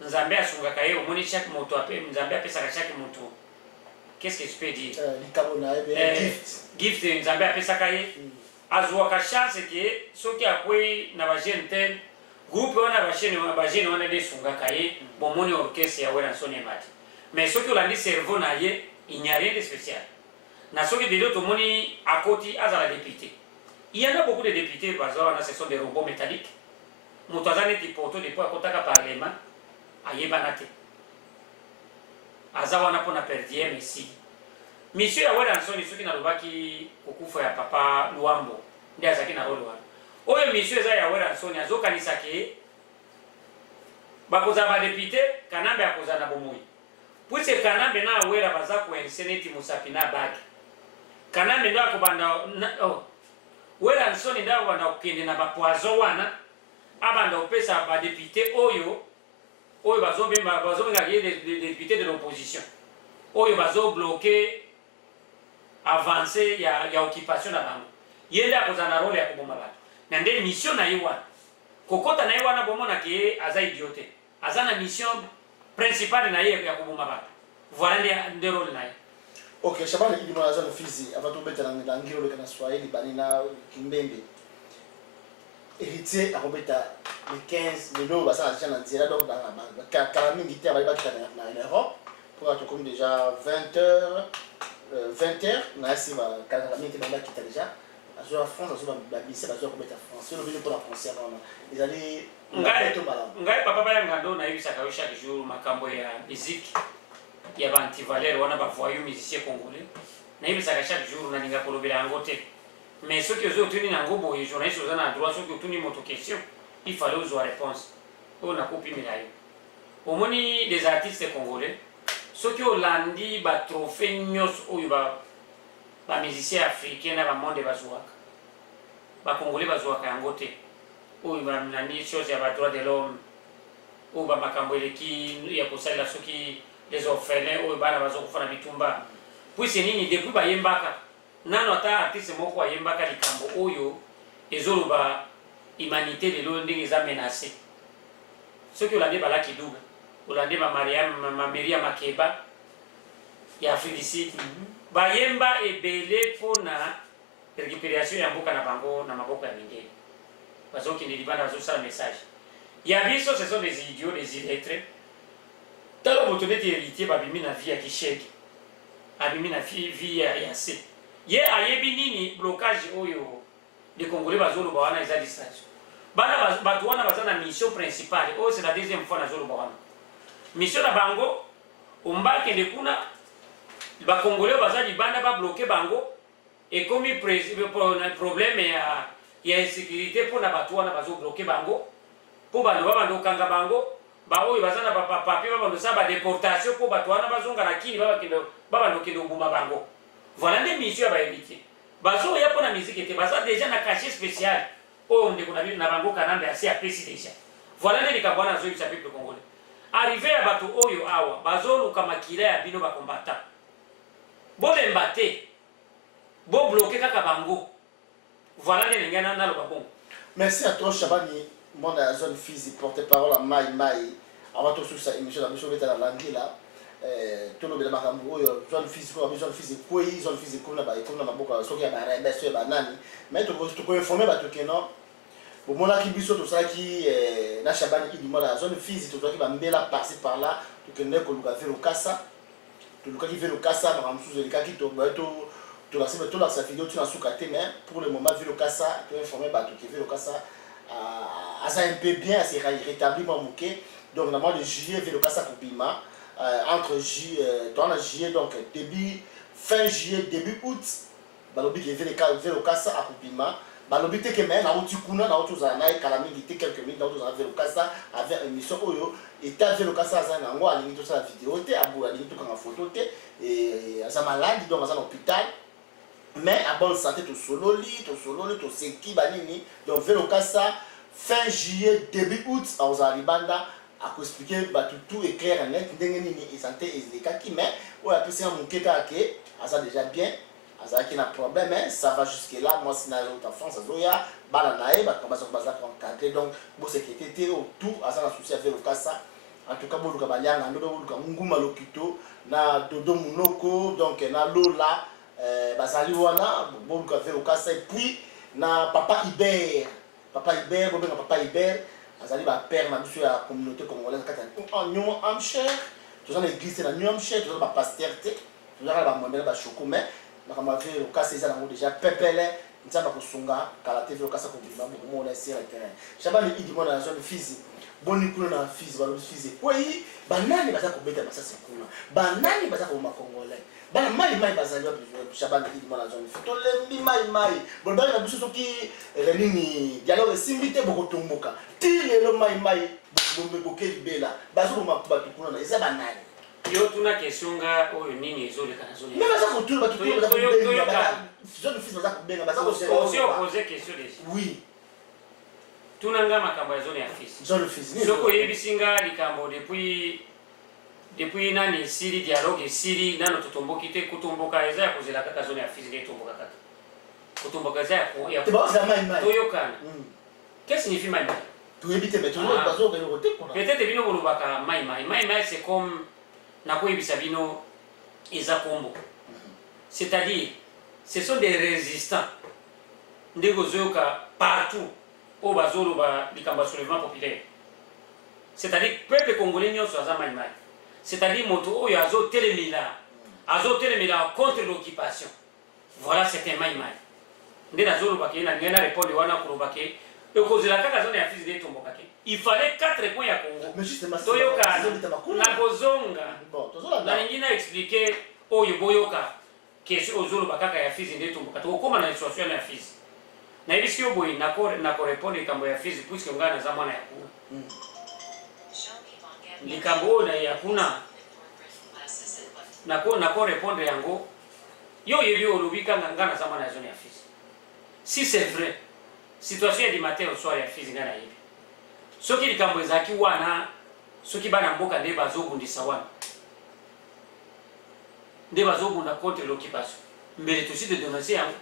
nzambe asungaka ye omoni chaque moto nzambe apesaka chaque moto qu'est-ce que je peux dire gift nzambe apesaka ye azwaka chance ke soki akwei na bajeune te groupe wana bajene wana nde esungaka ye bomoni orchestre ya Weranson emati mais soki olandi cerveau na ye il n'y a rien de spécial na soki lelo tomoni akoti azala député il y en a beaucoup de députés baza wana ce sont des robots métalliques moto aza neti poto depuis akotaka parlement ayebana te aza wana mpona perdie mesili monsieur ya Weranson soki nalobaki kokufa ya papa Luambo nde azalaki na role wana oyo monsieur eza ya Weranson azokanisa ke bakozala badepute Kanambe akozala na bomoi puise Kanambe na Wera baza koense neti Mosapi na Baki Kanambe ndo akobanda Weranson ndo akobanda kokende na bapoison wana abanda kopesa badepute oyo bazobenga ye des députés de l'opposition oyo bazobloke avancé ya occupation na bango ye nde akozala na role ya koboma bato na nde mission na ye wana kokota na ye wana bomonaka ye aza idiote aza na mission principale na ye ya koboma bato voilà nde role na ye. Ok, Shaban Idimo la zone fizi avant tobeta na ngiro leka na Swahili bani na Kimbembe héritier akobeta le 15 lelo basala déjà na nzela donc dans la kala mingi te bali bakita na Europe pour être comme déjà 20h na siba kala mingi te bali bakita déjà azo France azo babisa bazo kobeta France le venu pour la concert wana ezali ngai papa bayanga ndo na yebisaka yo chaque jour makambo ya musique ya ba antivaleur wana ba voyou musicien congolais na yebisaka chaque jour na linga kolobela yango te mais ceux qui ont tenu nango boye journaliste oza na droit soki otuni moto question il fallait ozwa réponse oyo nakopimela yo omoni des artistes congolais soki olandi batrophée nyonso oyo bamusicien africain na bamonde bazwaka bacongolais bazwaka yango te oyo banani chose ya badroit de l'homme oyo bamakambo eleki ya kosalela soki les orphelins oyo bana bazokufa na bitumba puise nini depuis bayembaka nano ata artiste moko ayembaka likambo oyo ezoloba humanité lelo ndenge eza menacé soki olandi balaki duga olandi Maria Makeba ya Afrique du Sud bayemba ebele mpona récupération ya mboka na bango na maboko ya mindele bazokende libanda bazosala message ya biso ce sont des idiots des illettrés tala moto neti héritier babimi na vie ya kisheke abimi na vie ya se ye ayebi nini blocage oyo de congolais bazoloba wana eza distraction bana bato wana baza na mission principale oyo c'est la deuxième fois nazoloba wana mission na bango ombakende kuna bacongolais baza libanda babloke bango ekomi problème ya insécurité mpona bato wana bazobloke bango mpo bando babanda okanga bango baoyo baza na bapapie babanda osala badeportation mpo bato wana bazonga na kini babanda okende obuma bango voilà nde mission ya bayebi bazoya mpona miziki te baza déjà na cachet spécial oyo ndeko na bango kanambe asi apesi déjà voilà nde likambo wana azoyebisa peuple congolais arrive ya bato oyo awa bazoluka makila ya bino bakombata bolemba te bobloke kaka bango voilà nde ndenge naloba bongo. Merci à toi Chabani mon zone physique porte-parole à Mai avant tout ça émission la mission beta la langue là tout le makambo oyo zone physique ou zone physique quoi zone physique kuna ba ikona maboka soki ya ba rebeso ba nani mais to ko informer ba to keno bon mona ki biso to ça qui na Chabani qui dit moi la zone physique to qui ba mbela passer par là to kende ko luka faire au kasa to luka ki faire au kasa ba msuzo le kaki to ba to la semaine to la sa vidéo tu na soukate mais pour le moment vu le kasa to informer ba to qui fait le kasa ça un peu bien c'est rétabli mon mouquet donc le mois de juillet vu le kasa pour Bima entre juillet donc début fin juillet début août balobi qui veut le kasa à Bima balobi te que mais na uti kuna na uti za na kala mingi te quelques minutes na uti za le kasa avec émission oyo et ta le kasa za na ngo alingi to sa vidéo te abu alingi to kanga photo te et ça malade donc à l'hôpital mais à bonne santé to sololi to seki banini donc vers le kasa fin juillet début août à Ozalibanda à expliquer tout est clair et net ndenge nini et santé et les kaki mais ou a plus un mouké kake ça déjà bien ça qui n'a problème mais ça va jusque là moi si na autre France azoya bala nae ba commencer à encadrer donc bo sécurité tout à ça la souci avec le kasa en tout cas bo luka balianga ndo bo luka nguma lokito na dodo munoko donc na lola bazali wana bo luka avec le kasa et puis na papa Hubert bo benga papa Hubert azali ba père na biso ya communauté congolaise kata en New Hampshire tout ça l'église na New Hampshire tout ça ba pasteur te tout ça ba mondela ba choko mais na fait le cas c'est ça déjà pepele nzamba kusunga kala TV le cas ça ko bima bo mo na sira terrain Chabani idi mo na zone physique boni kuna na physique ba physique oui banani baza ko beta basasa kuna banani baza ko makongolais bana mai bazali ba Chabani idi mo na zone physique to lembi mai bon bana biso soki renini dialogue simbite boko tumbuka tile lo mai bombe bokeli bela bazo ko makubatu kuna na eza banani yo tuna question nga oyo nini ezoleka na zone mais baza ko tula batu ko baza zone physique baza ko benga baza ko aussi poser question déjà oui tuna nga makambo ya zone ya fils zone physique soko yebisinga likambo depuis nani siri dialogue siri nano totomboki te kutomboka eza ya kozela kaka zone ya fils nde tomboka kaka kutomboka eza ya toyokana qu'est-ce signifie mai mai toyebi te mais toyebi bazo ko yote kuna peut-être bino bolobaka mai mai c'est comme nakoyebisa bino eza kombo c'est-à-dire ce sont des résistants ndenge ozoyoka partout oyo bazoloba likambo ya soulèvement populaire c'est-à-dire peuple congolais nyonso aza mai c'est-à-dire moto oyo azotelemela contre l'occupation voilà c'est un mai nde nazolobaka ye na ndenge na répondre wana kolobaka ekozela kaka zone ya fizi nde etombokaki il fallait 4 points ya Congo toyokana na kozonga nalingi na expliquer oyo boyoka question ozoloba kaka ya fizi nde etomboka tokokóma na situation ya fizi nayebisi yo boye nakorépondre likambo ya fizi puiske ngai naza mwana ya kuna likambo oyo ya kuna nakorépondre yango yo oyebi olobi kanga ngai naza mwana ya zone ya fizi si c'est vrai situation ya du matin au soir ya fizi ngai nayebi soki likambo ezalaki wana soki bana mboka nde bazobundisa wana nde bazobunda contre l'occupation mbele tosi de dénoncer yango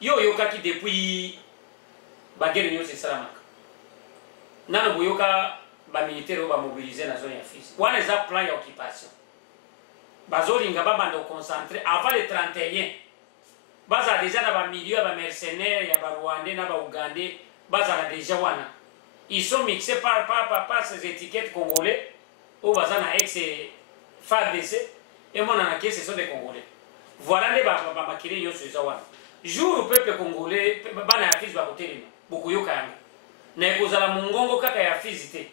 yo oyokaki depuis bagere nyonso esalamaka nano boyoka bamilitaire oyo bamobilize na zone ya fizi wana eza plan ya occupation bazolinga babanda oconcentre avant le 31 bazala déjà na bamilieu ya bamercenaire ya barwandais na baougandais bazala déjà wana ils sont mixés par ces étiquettes congolais au bazana ex FARDC et mon anaké ce sont des Congolais. Voilà les makiri yo sur zawana. Jour au peuple congolais bana ya fizi ba kotelema beaucoup yoka yango. Na ekozala mungongo kaka ya fizi te.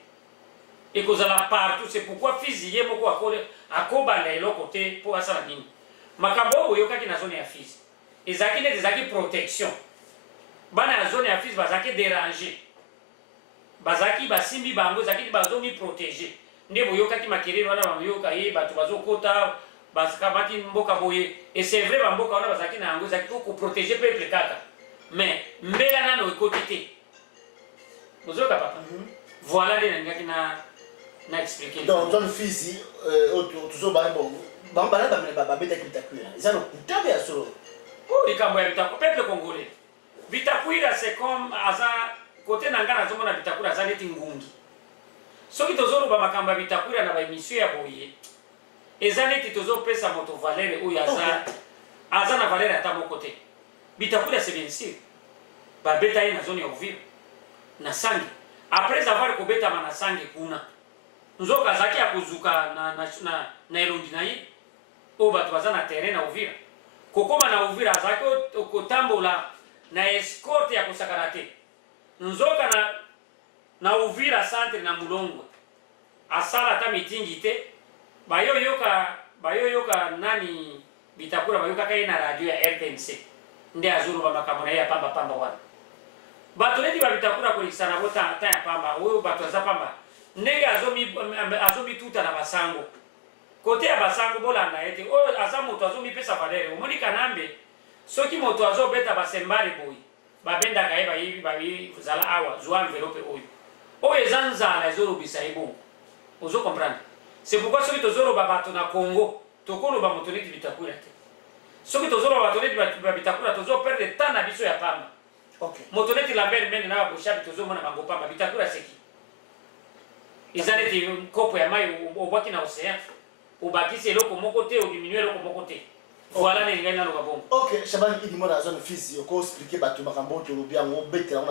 Ekozala partout, c'est pourquoi fizi ye moko akole akoba na eloko te po asala nini. Makambo oyo yoka ki na zone ya fizi. Ezaki ne ezaki protection. Bana ya zone ya fizi bazaki déranger. Bazaki basimbi bango ezaki bazomi protéger. Nde boyoka ki makiri wana bayoka ye bato bazokota basakamati mboka boye. Et c'est vrai bamboka wana bazaki na yango ezaki ko protéger peuple kaka. Mais mbela nano ekoti te. Bozoka papa. Voilà les ngaki na expliquer. Donc zone Fizi toujours bon bambala ba beta ki Bitakwira. Ils ont kutabe ya solo. Oh likambo ya Bitakwira peuple congolais. Bitakwira c'est comme aza côté nangana zomona Bitakwira aza neti ngungi. Soki tozolo ba makamba Bitakwira na ba émission ya boye. Eza neti tozopesa moto valeur oyo aza na valeur ata moko te. Bitakwira c'est bien sûr. Ba beta ye na zone ya Uvira. Na sangi. Après avoir kobeta na sangi kuna. Nzoka zaki ya kuzuka na elongi na ye. O bato baza na terrain na Uvira. Kokoma na Uvira zaki kotambola na escorte ya kusakana te. Nzoka na Uvira centre na Mulongo. Asala ta mitingi te. Bayo yoka nani Bitakwira bayoka kai na radio ya RTNC. Nde azuru ba makamona ya pamba wana. Bato leti ba Bitakwira kulikisana bota ta ya pamba. Oyo bato za pamba. Ndenge azomi tuta na basango. Kote ya basango bola na ete. Oyo asa moto azomi pesa valere. Omoni kanambe. Soki moto azobeta basembale boy. Babenda kaeba hivi babi zala awa zwa enveloppe oyo. Oyo ezanzala ezolo bisa ibo. Ozo comprendre. C'est pourquoi soki tozolo babato na Congo, tokolo ba moto leti Bitakwira te. Soki tozolo babato leti Bitakwira tozo perdre temps na biso ya pamba. Okay. Moto leti Lambert mene na boshabi tozo mona bango pamba Bitakwira seki. Izaleti kopo ya mai obaki na océan. Obakisi eloko moko te, odiminuer eloko moko te. Voilà les gars na lokabongo. OK, Shaban idi mona zone Fizi, oko expliquer bato makambo to lobia ngo beta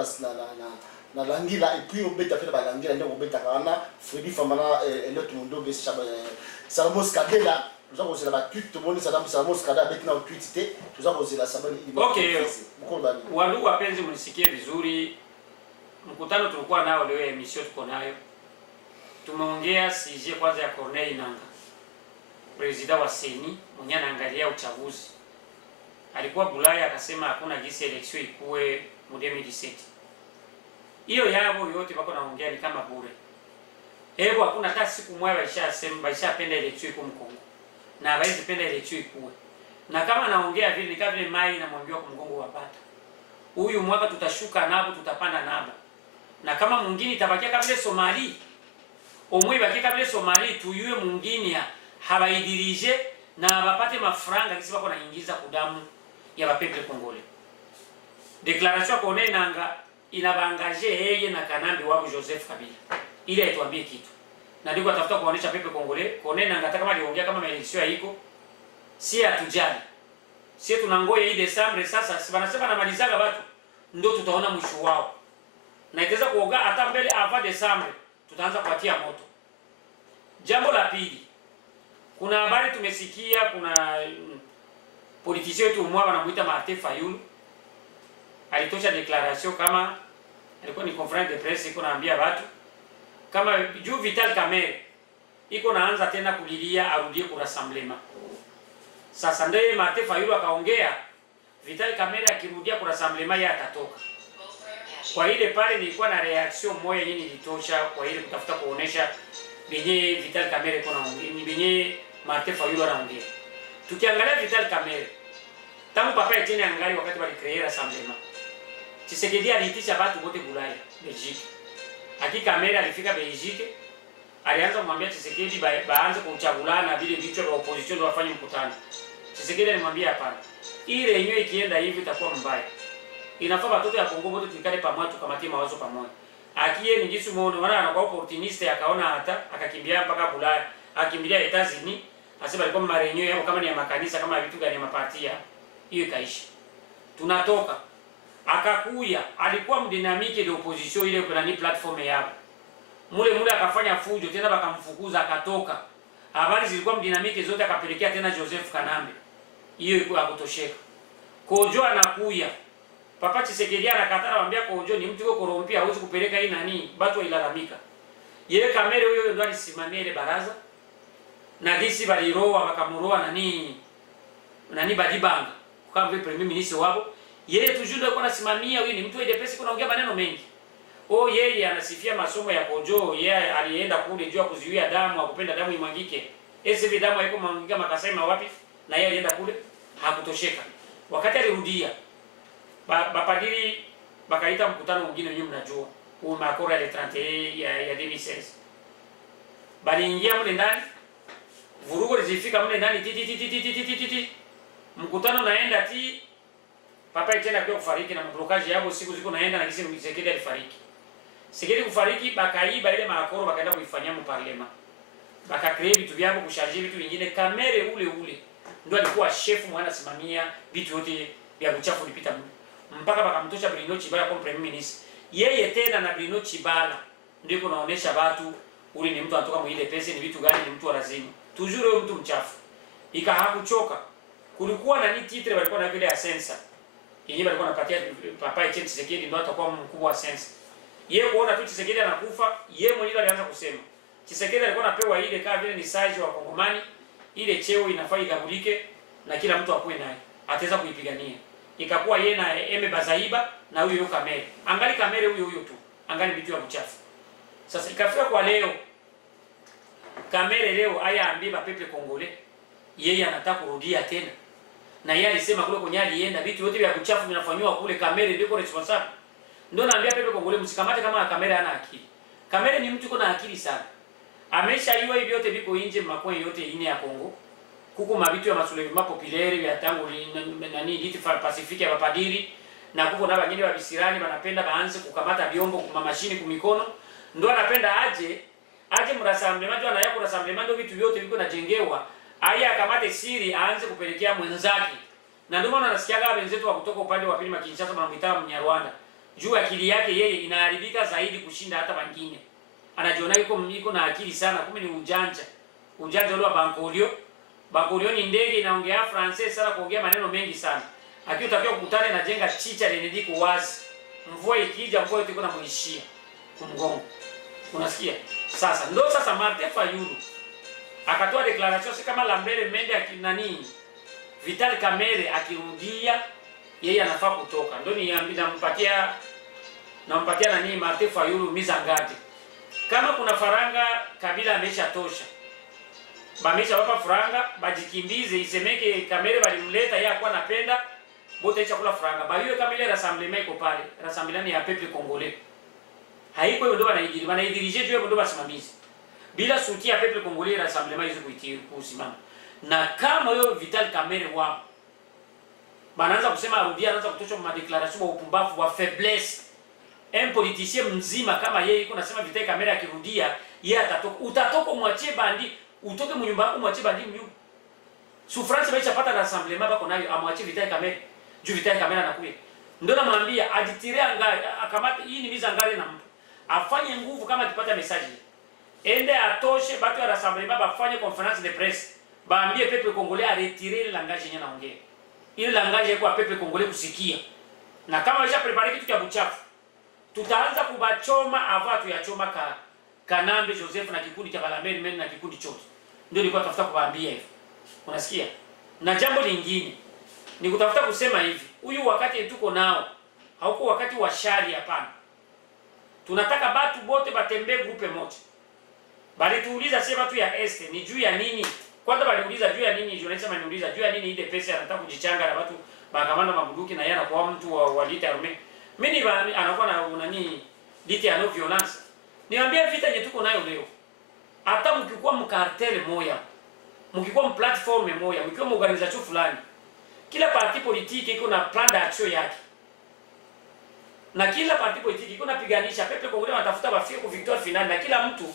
na langila et puis obeta fait ba langila ndeko obeta kana Freddy Famana et l'autre monde be Shaban Salamos Kadela, nous avons aussi la tweet to boni Salamos Kadela beti na tweet te, nous avons aussi la Shaban idi. OK. Walu wapenzi mnisikie vizuri. Mkutano tulikuwa nao leo emission tuko nayo. Tumeongea sije kwanza ya Corneille Nangaa. President wa Seni mwenye anaangalia uchaguzi. Alikuwa Bulaya akasema hakuna gisi election ikuwe mu 2017. Hiyo yabo yote bako naongea ni kama bure. Hebu hakuna hata siku moja baishapenda election iko Mkongo. Na hawezi penda election ikuwe. Na kama naongea vile ni kama vile mai namwambia kwa Mkongo wapata. Huyu mwaka tutashuka nabo tutapanda nabo. Na kama mwingine itabakia kama vile Somali. Omwe bakia kama vile Somali tuyue mwingine habaidirije na bapate mafranga kisi bako naingiza kudamu ya bapeple Congolais. Declaration Corneille Nangaa inabangaje yeye na kanambi wabo Joseph Kabila. Ili aituambie kitu. Na ndiko atafuta kuonesha pepe Congolais. Corneille Nangaa hata kama aliongea kama election haiko, si atujali. Si tunangoja hii Desembre sasa, si wanasema na malizaga watu ndio tutaona mwisho wao. Na itaweza kuoga hata mbele avant Desembre tutaanza kuatia moto. Jambo la pili, kuna habari tumesikia kuna politicien wetu mmoja wanamuita Martin Fayulu alitosha declaration kama alikuwa ni conference de presse iko naambia watu kama juu Vital Kamerhe iko naanza tena kulilia arudie ku rassemblement. Sasa ndiye Martin Fayulu akaongea Vital Kamerhe akirudia ku rassemblement yeye atatoka. Kwa ile pale nilikuwa na reaction moja yenye ilitosha kwa ile kutafuta kuonesha benye Vital Kamerhe iko naongea ni benye Martin Fayulu anaongea. Tukiangalia Vital Kamerhe tangu papa Etienne angali wakati wali create rassemblement. Tshisekedi aliitisha watu wote Bulaya, Belgique. Hakika Kamerhe alifika Belgique, alianza kumwambia Tshisekedi baanze kuchagulana vile vichwa vya opposition ndio wafanye mkutano. Tshisekedi alimwambia hapana. Ile yenyewe ikienda hivi itakuwa mbaya. Inafaa watoto ya Kongo wote tukale pamoja tukamatie mawazo pamoja. Akiye ni jinsi muone wana anakuwa opportuniste akaona hata akakimbia mpaka Bulaya, akimbilia Etats-Unis, asema alikuwa marenyo yao kama ni ya makanisa kama vitu gani ya mapartia. Hiyo ikaisha. Tunatoka akakuya alikuwa mdinamike de opposition ile kuna ni platform yao. mule akafanya fujo tena, bakamfukuza akatoka. Habari zilikuwa mdinamiki zote, akapelekea tena Joseph Kanambe. Hiyo ilikuwa ya kutosheka. Kojo anakuya. Papa Tshisekedi anakataa, anamwambia Kojo ni mtu yuko korompia, hawezi kupeleka hii nani, watu wailalamika. Yeye Kamere huyo ndo alisimamia ile baraza. Na disi baliroa bakamuroa nani Badibanga. Kama vile premier ministre wao. Yeye tujunde alikuwa anasimamia, huyu ni mtu wa DPS, kuna ongea maneno mengi. Yeye anasifia masomo ya Kojo, yeye alienda kule juu ya kuzuia damu, hakupenda damu imwangike. Ese damu haiko mwangika Makasai wapi? Na yeye alienda kule, hakutosheka. Wakati alirudia, bapadiri bakaita mkutano mwingine nyinyi mnajua. Huo makora ya 31 ya 2016. Baliingia mle ndani. Vurugo zilifika mle ndani ti. Mkutano naenda ti. Papa Etienne akiwa kufariki na mblokaji yabo siku ziko naenda na kisi Tshisekedi alifariki. Tshisekedi kufariki, bakaiba ile makoro bakaenda kuifanyia mu parlement. Bakacreate vitu vyao, kusharge vitu vingine. Kamere ule ndio alikuwa chef mwana simamia vitu yote vya uchafu lipita mpaka bakamtosha Bruno Chibala kama premier ministre. Yeye tena na Bruno Chibala ndio kunaonesha watu ule ni mtu anatoka mwile pesa, ni vitu gani, ni mtu wa lazima. Tujure huyo mtu mchafu. Hakuchoka. Kulikuwa na ni titre walikuwa na vile ya sensa. Yenyewe walikuwa wanapatia Papa Etienne Tshisekedi ndio atakuwa mkubwa wa sensa. Yeye kuona tu Tshisekedi anakufa, yeye mwenyewe alianza kusema. Tshisekedi alikuwa anapewa ile kama vile ni size wa Kongomani, ile cheo inafaa igabulike na kila mtu akuwe naye. Ataweza kuipigania. Ikakuwa yeye na Eme Bazaiba na huyo Kamere. Angali Kamere huyo tu. Angali vitu ya uchafu. Sasa ikafika kwa leo. Kamere leo aya ambiba pepe Kongole. Yeye anataka kurudia tena. Na yeye alisema kule kwenye alienda vitu vyote vya kuchafu vinafanywa kule, Kamere ndio responsible. Ndio naambia pepe Kongole msikamate kama Kamere hana akili. Kamere ni mtu kuna akili sana. Ameshaiwa hivi vyote viko nje makoe yote ine ya Kongo. Kuko mabitu ya masoulevement populaire ya tangu nani diti Pacifique ya bapadiri, na kuko na wengine wa bisirani wanapenda baanze kukamata biombo kwa mashini kumikono. Ndio anapenda aje mrassemblement, ndio anayako rassemblement, ndio vitu vyote viko najengewa. Aya akamate siri aanze kupelekea mwenzake. Na ndio maana nasikiaga wenzetu wa kutoka upande wa pili Kinshasa wanamuita Mnyarwanda. Juu akili yake yeye inaharibika zaidi kushinda hata wengine. Anajiona yuko na akili sana, kumbe ni ujanja. Ujanja ule wa Bankolio. Bankolio ni ndege inaongea Francais sana, kuongea maneno mengi sana. Akiwa utakiwa kukutana na jenga chicha lenediko wazi. Mvua ikija, mvua yote iko na muishia kumgongo. Unasikia? Sasa Martin Fayulu akatoa declaration si kama Lambert Mende akinani Vital Kamerhe akirudia yeye anafaa kutoka. Ndio nampatia nani Martin Fayulu mizangati. Kama kuna faranga Kabila amesha tosha. Bamesha wapa faranga bajikimbize, isemeke Kamerhe walimleta yeye akwa anapenda bote chakula faranga. Bayiwe Kamerhe rassemblement iko pale. Rassemblement ya peuple congolais. Haiko hiyo ndio wanaidirije juu ndio basimamizi. Bila suti ya peuple congolais rassemblement hizo kusimama. Na kama hiyo Vital Kamerhe wao banaanza kusema arudia, anaanza kutosha kwa declaration wa upumbavu wa faiblesse. Un politicien mzima kama yeye iko nasema Vital Kamerhe akirudia yeye atatoka. Utatoka mwachie bandi, utoke mnyumba yako mwachie bandi mnyumba. Souffrance baishapata rassemblement bako nayo amwachie Vital Kamerhe. Juu Vital Kamerhe anakuja. Ndio namwambia ajitire anga akamata hii ni mizangari na mtu. Afanye nguvu kama akipata message. Ende atoshe batu ya rassemblement bafanye conférence de presse. Baambie peuple congolais a retirer le langage yenye naongea. Ile langage kwa peuple congolais kusikia. Na kama washa prepare kitu cha buchafu, tutaanza kubachoma avatu ya choma Kanambe Joseph na kikundi cha Balambert Mende na kikundi chote. Ndio nilikuwa tafuta kuwaambia hivi. Unasikia? Na jambo lingine ni kutafuta kusema hivi. Huyu wakati tuko nao hauko wakati wa shari, hapana. Tunataka batu bote batembee grupe moja. Bali tuuliza sema watu ya este ni juu ya nini? Kwanza baliuliza juu ya nini? Journalist ameniuliza juu ya nini ile pesa anataka kujichanga na watu makamanda mabuduki na yeye anakuwa mtu wa lita arme. Mimi anakuwa na nani lita ya no violence. Niambia vita yetu tuko nayo leo. Hata mkikuwa mkartel moja, mkikuwa mplatform moja, mkiwa organization fulani, kila parti politique iko na plan d'action yake. Na kila parti politique iko napiganisha pepe Congolais wanatafuta bafike ku victoire finale, na kila mtu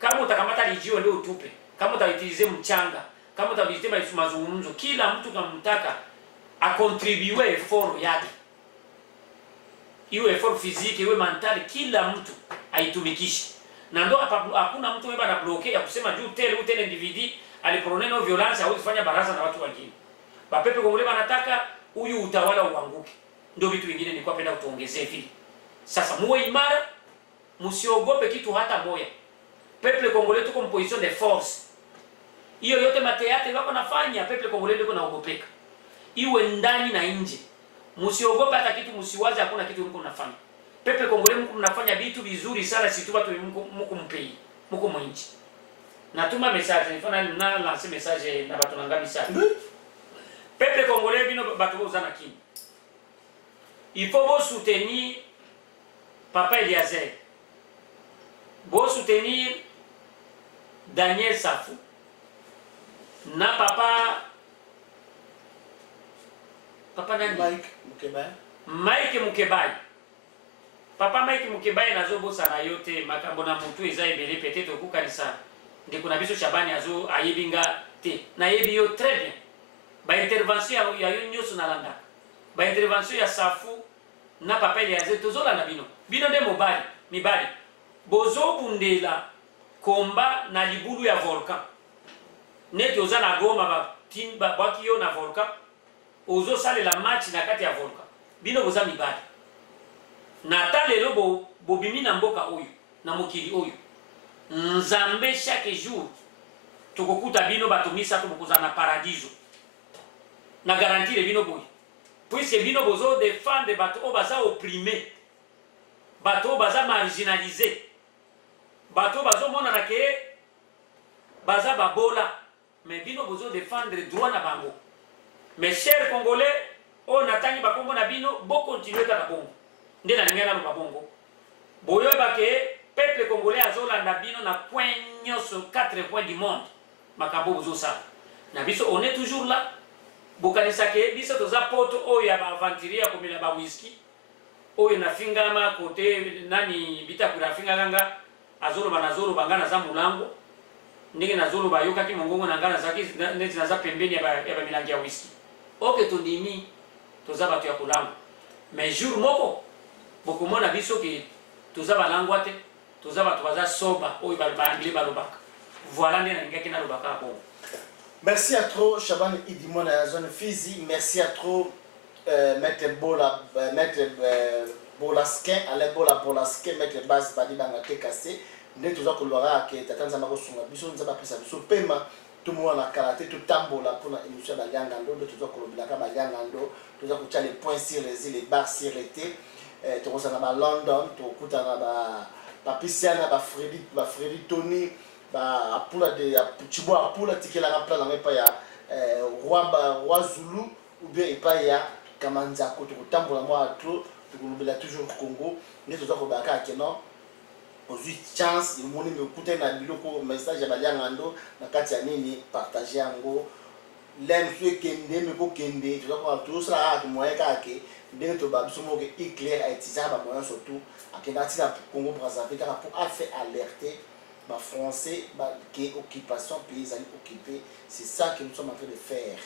kama utakamata lijio leo utupe, kama utaitilize mchanga, kama utaitilize mazungumzo, kila mtu kamtaka a contribue effort yake. Iwe effort physique, iwe mental, kila mtu aitumikishe. na ndo hakuna mtu weba na bloke ya kusema juu tele ou tel individu aliproneno violence au kufanya baraza na watu wengine. Ba pepe Kongole banataka huyu utawala uanguke. Ndio vitu vingine nilikuwa penda kutuongezea vile. Sasa muwe imara, msiogope kitu hata moya. Pepe Kongole tuko position de force. Hiyo yote mateate wako nafanya pepe Kongole ndio naogopeka. Iwe ndani na nje. Msiogope hata kitu, msiwaze hakuna kitu mko mnafanya. Pepe Kongole mko mnafanya vitu vizuri sana, si tu watu mko mpei, mko mwinchi. Natuma message, nifana na lance message na batu nangami sana. Pepe Kongole bino batu uzana kini. Il faut vous soutenir Papa Eliezer. Vous soutenir Daniel Safou. Na Papa nani? Mike Mukebai. Papa Mike Mukebai nazo bosa na yote makambo na mutu eza ebele peut-être okukanisa ndeko na biso Shabani azo ayebinga te. Na yebi yo très bien. Ba intervention ya yo nyoso na landa. Ba intervention ya Safou na Papa Eliezer tozola na bino. Bino nde mobali, mibali. Bozo bundela komba na libulu ya volcan. Neti oza na Goma ba timba baki yo na volcan. Ozo sale la match na kati ya volcan. Bino boza mibali. Na talelo bobimi na mboka oyo na mokili oyo. Nzambe chaque jour tokokuta bino batumisa to bokoza na paradiso. Na garantir bino boy. Puisque bino bozo défendre bato o baza opprimé. Bato baza marginalisé. Bato bazo mona na ke baza babola. Mais bino bozo défendre droit na bango. Mes chers Congolais, on natangi bakongo na bino bo continuer kaka bongo. Nde na ngena lo babongo. Boyo ba ke peuple congolais azolanda bino na point nyoso 4 points du monde. Makambo bozo sa. Na biso on est toujours là. Bokanisa ke biso toza poto oyo ya ba aventurier komela ba whisky. Oyo na fingama kote nani bita kula finga ganga azolo banazolo bangana za mulango. Ndenge nazolo bayoka ki mongongo na ngana zaki neti na za pembeni ya ba milangi ya whisky. Oke tondimi toza batu ya kulango. Mais jour moko bokomona biso ke toza balangwa te, toza batu baza soba oyo balibali balobaka. Voilà nde na ngaki na lobaka bon. Merci à trop Shaban Idimona ya zone Fizi, merci à trop maître Bola Bolaskin, Alain Bolaskin, maître Bas Badi Bangate Kassé. Nde toza kolwara ke tatanza makosunga biso nzaba pesa biso pema tout le monde a karaté tout tambola pour la émission de Yangando, de tout ça Yangando, tout ça pour les points sur les îles, les bars sur l'été, tout ça à London, tout ça à Papissiana, Freddy Tony, Apula de Chiboa Apula, Tiki la Rapla, la pas ya Roi Zulu, ou bien il pas ya Kamanzako, tout tambola moi trop, tout le toujours Congo, mais tout ça pour Baka Kenon. Aujourd'hui chance il moni me écouter na biloko message ya Yangando na kati ya nini partager yango l'aime ceux kende me ko kende tu dois tout ça moyen kake ndenge to ba biso mo ke éclair a utiliser ba moyen surtout akenda tina Congo Brazzaville pour faire alerter ba français ba qui occupation pays occupé. C'est ça que nous sommes en train de faire.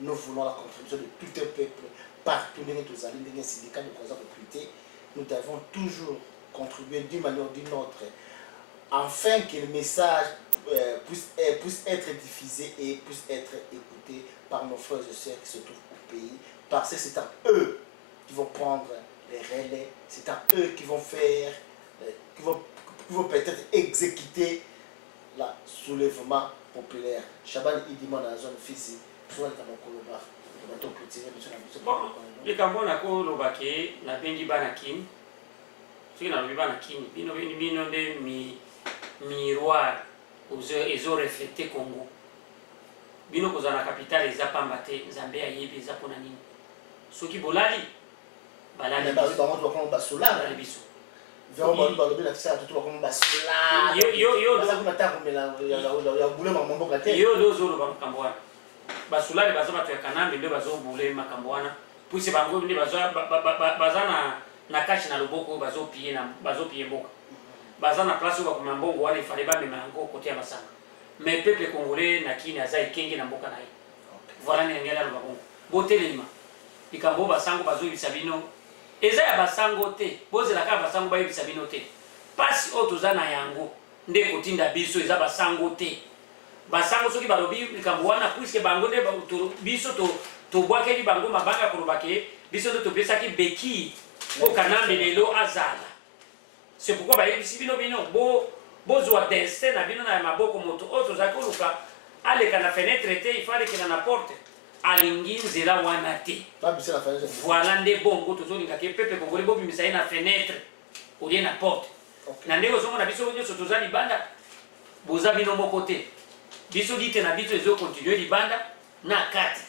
Nous voulons la contribution de tout un peuple partout dans tous les syndicats de croisade recrutés. Nous devons toujours contribuer d'une manière ou d'une autre, afin que le message puisse être diffusé et puisse être écouté par nos frères et sœurs qui se trouvent au pays, parce que c'est à eux qui vont prendre les relais, c'est à eux qui vont faire, qui vont peut-être exécuter le soulèvement populaire. Shaban Idimon dans la zone Fizi, soit dans mon colobar, on va te bon, les Cambodgiens ont été na bengi banakin. Na biba na kini bino nde miroir ezo reflecter Congo bino koza na capitale eza pamba te Nzambe ayebi eza pona nini soki bolali balali biso Vero balobi na tsaka tout comme basula yo ça kuna ta komela ya bulema mamboka te yo lozo ba makambo basula le baza batu ya kanambe nde bazo bulema makambo wana puise bango nde baza na kashi na loboko bazo piye mboka baza na place ba kuma mbongo wana ifale ba mema ngo kote ya basanga mais peuple congolais na kini azai kenge na mboka naye voilà ni ngela lo babongo botelema ikambo basango bazo bisabino eza ya basango te bozela ka basango ba bisabino te pasi oto za na yango nde kotinda biso eza basango te basango soki balobi likambo wana puiske bango nde biso tobwakeli bango mabanga koloba ke biso nde topesaki beki mpo kanambe lelo azala c'est pourquoi bayebisi bino bozwa destin na bino na maboko moto oyo tozalaki koluka aleka na fenêtre te ifa alekela na porte alingi nzela wana te voilà nde bongo tozolingaka pepe kongole bobimisa ye na fenêtre olie na porte na ndenge ozomona biso nyonso toza libanda boza bino moko te biso lite na biso ezokontinue libanda na kati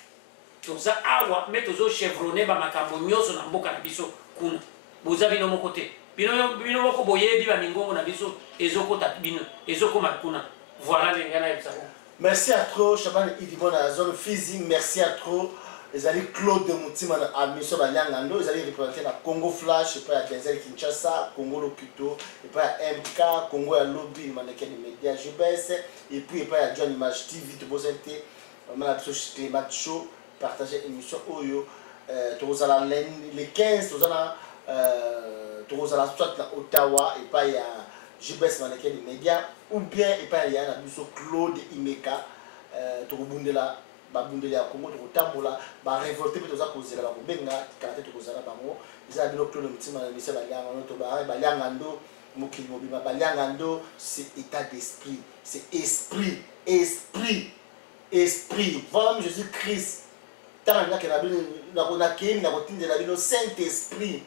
toza awa me tozochevronne bamakambo nyonso na mboka na biso kuna boza bino moko te bino moko boyebi bamingongo na biso ezokota bino ezokoma kuna voilà ndenge na yebisa bongo. Merci à trop, Chaban Idibon dans la zone physique. Merci à trop. Les alliés Claude de Moutima à Mission Banyangando. Les alliés représentés dans Congo Flash, et pas à Denzel Kinshasa, Congo Locuto, et pas à MK, Congo à Lobby, le mannequin des médias GBS, et puis et pas à John Image TV, de Bosente, on a la match show, partager émission Oyo, Torosala les 15, Torosala soit à Ottawa, et pas à GBS mannequin des médias. Ou bien et pas il y a un Claude Imeka tokobundela babundela ya Congo tokotambola ba révolter pe toza kozela ba benga karte tokozala bango isa bino Claude Mutima na mise balianga no ba balianga ndo mokili mobima balianga ndo c'est état d'esprit, c'est esprit voilà Jésus Christ tanga ke na bino na kona kemi na kotindela bino Saint-Esprit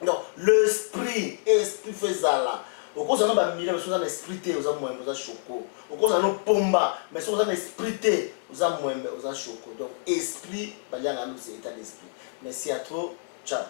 non l'esprit fait zala. Au cause de nos milliers, nous avons esprit, nous avons moins, nous avons choco. Au cause de nos pomba, mais nous avons esprit, nous avons moins, nous avons choco. Donc esprit, c'est état d'esprit. Merci à toi, ciao.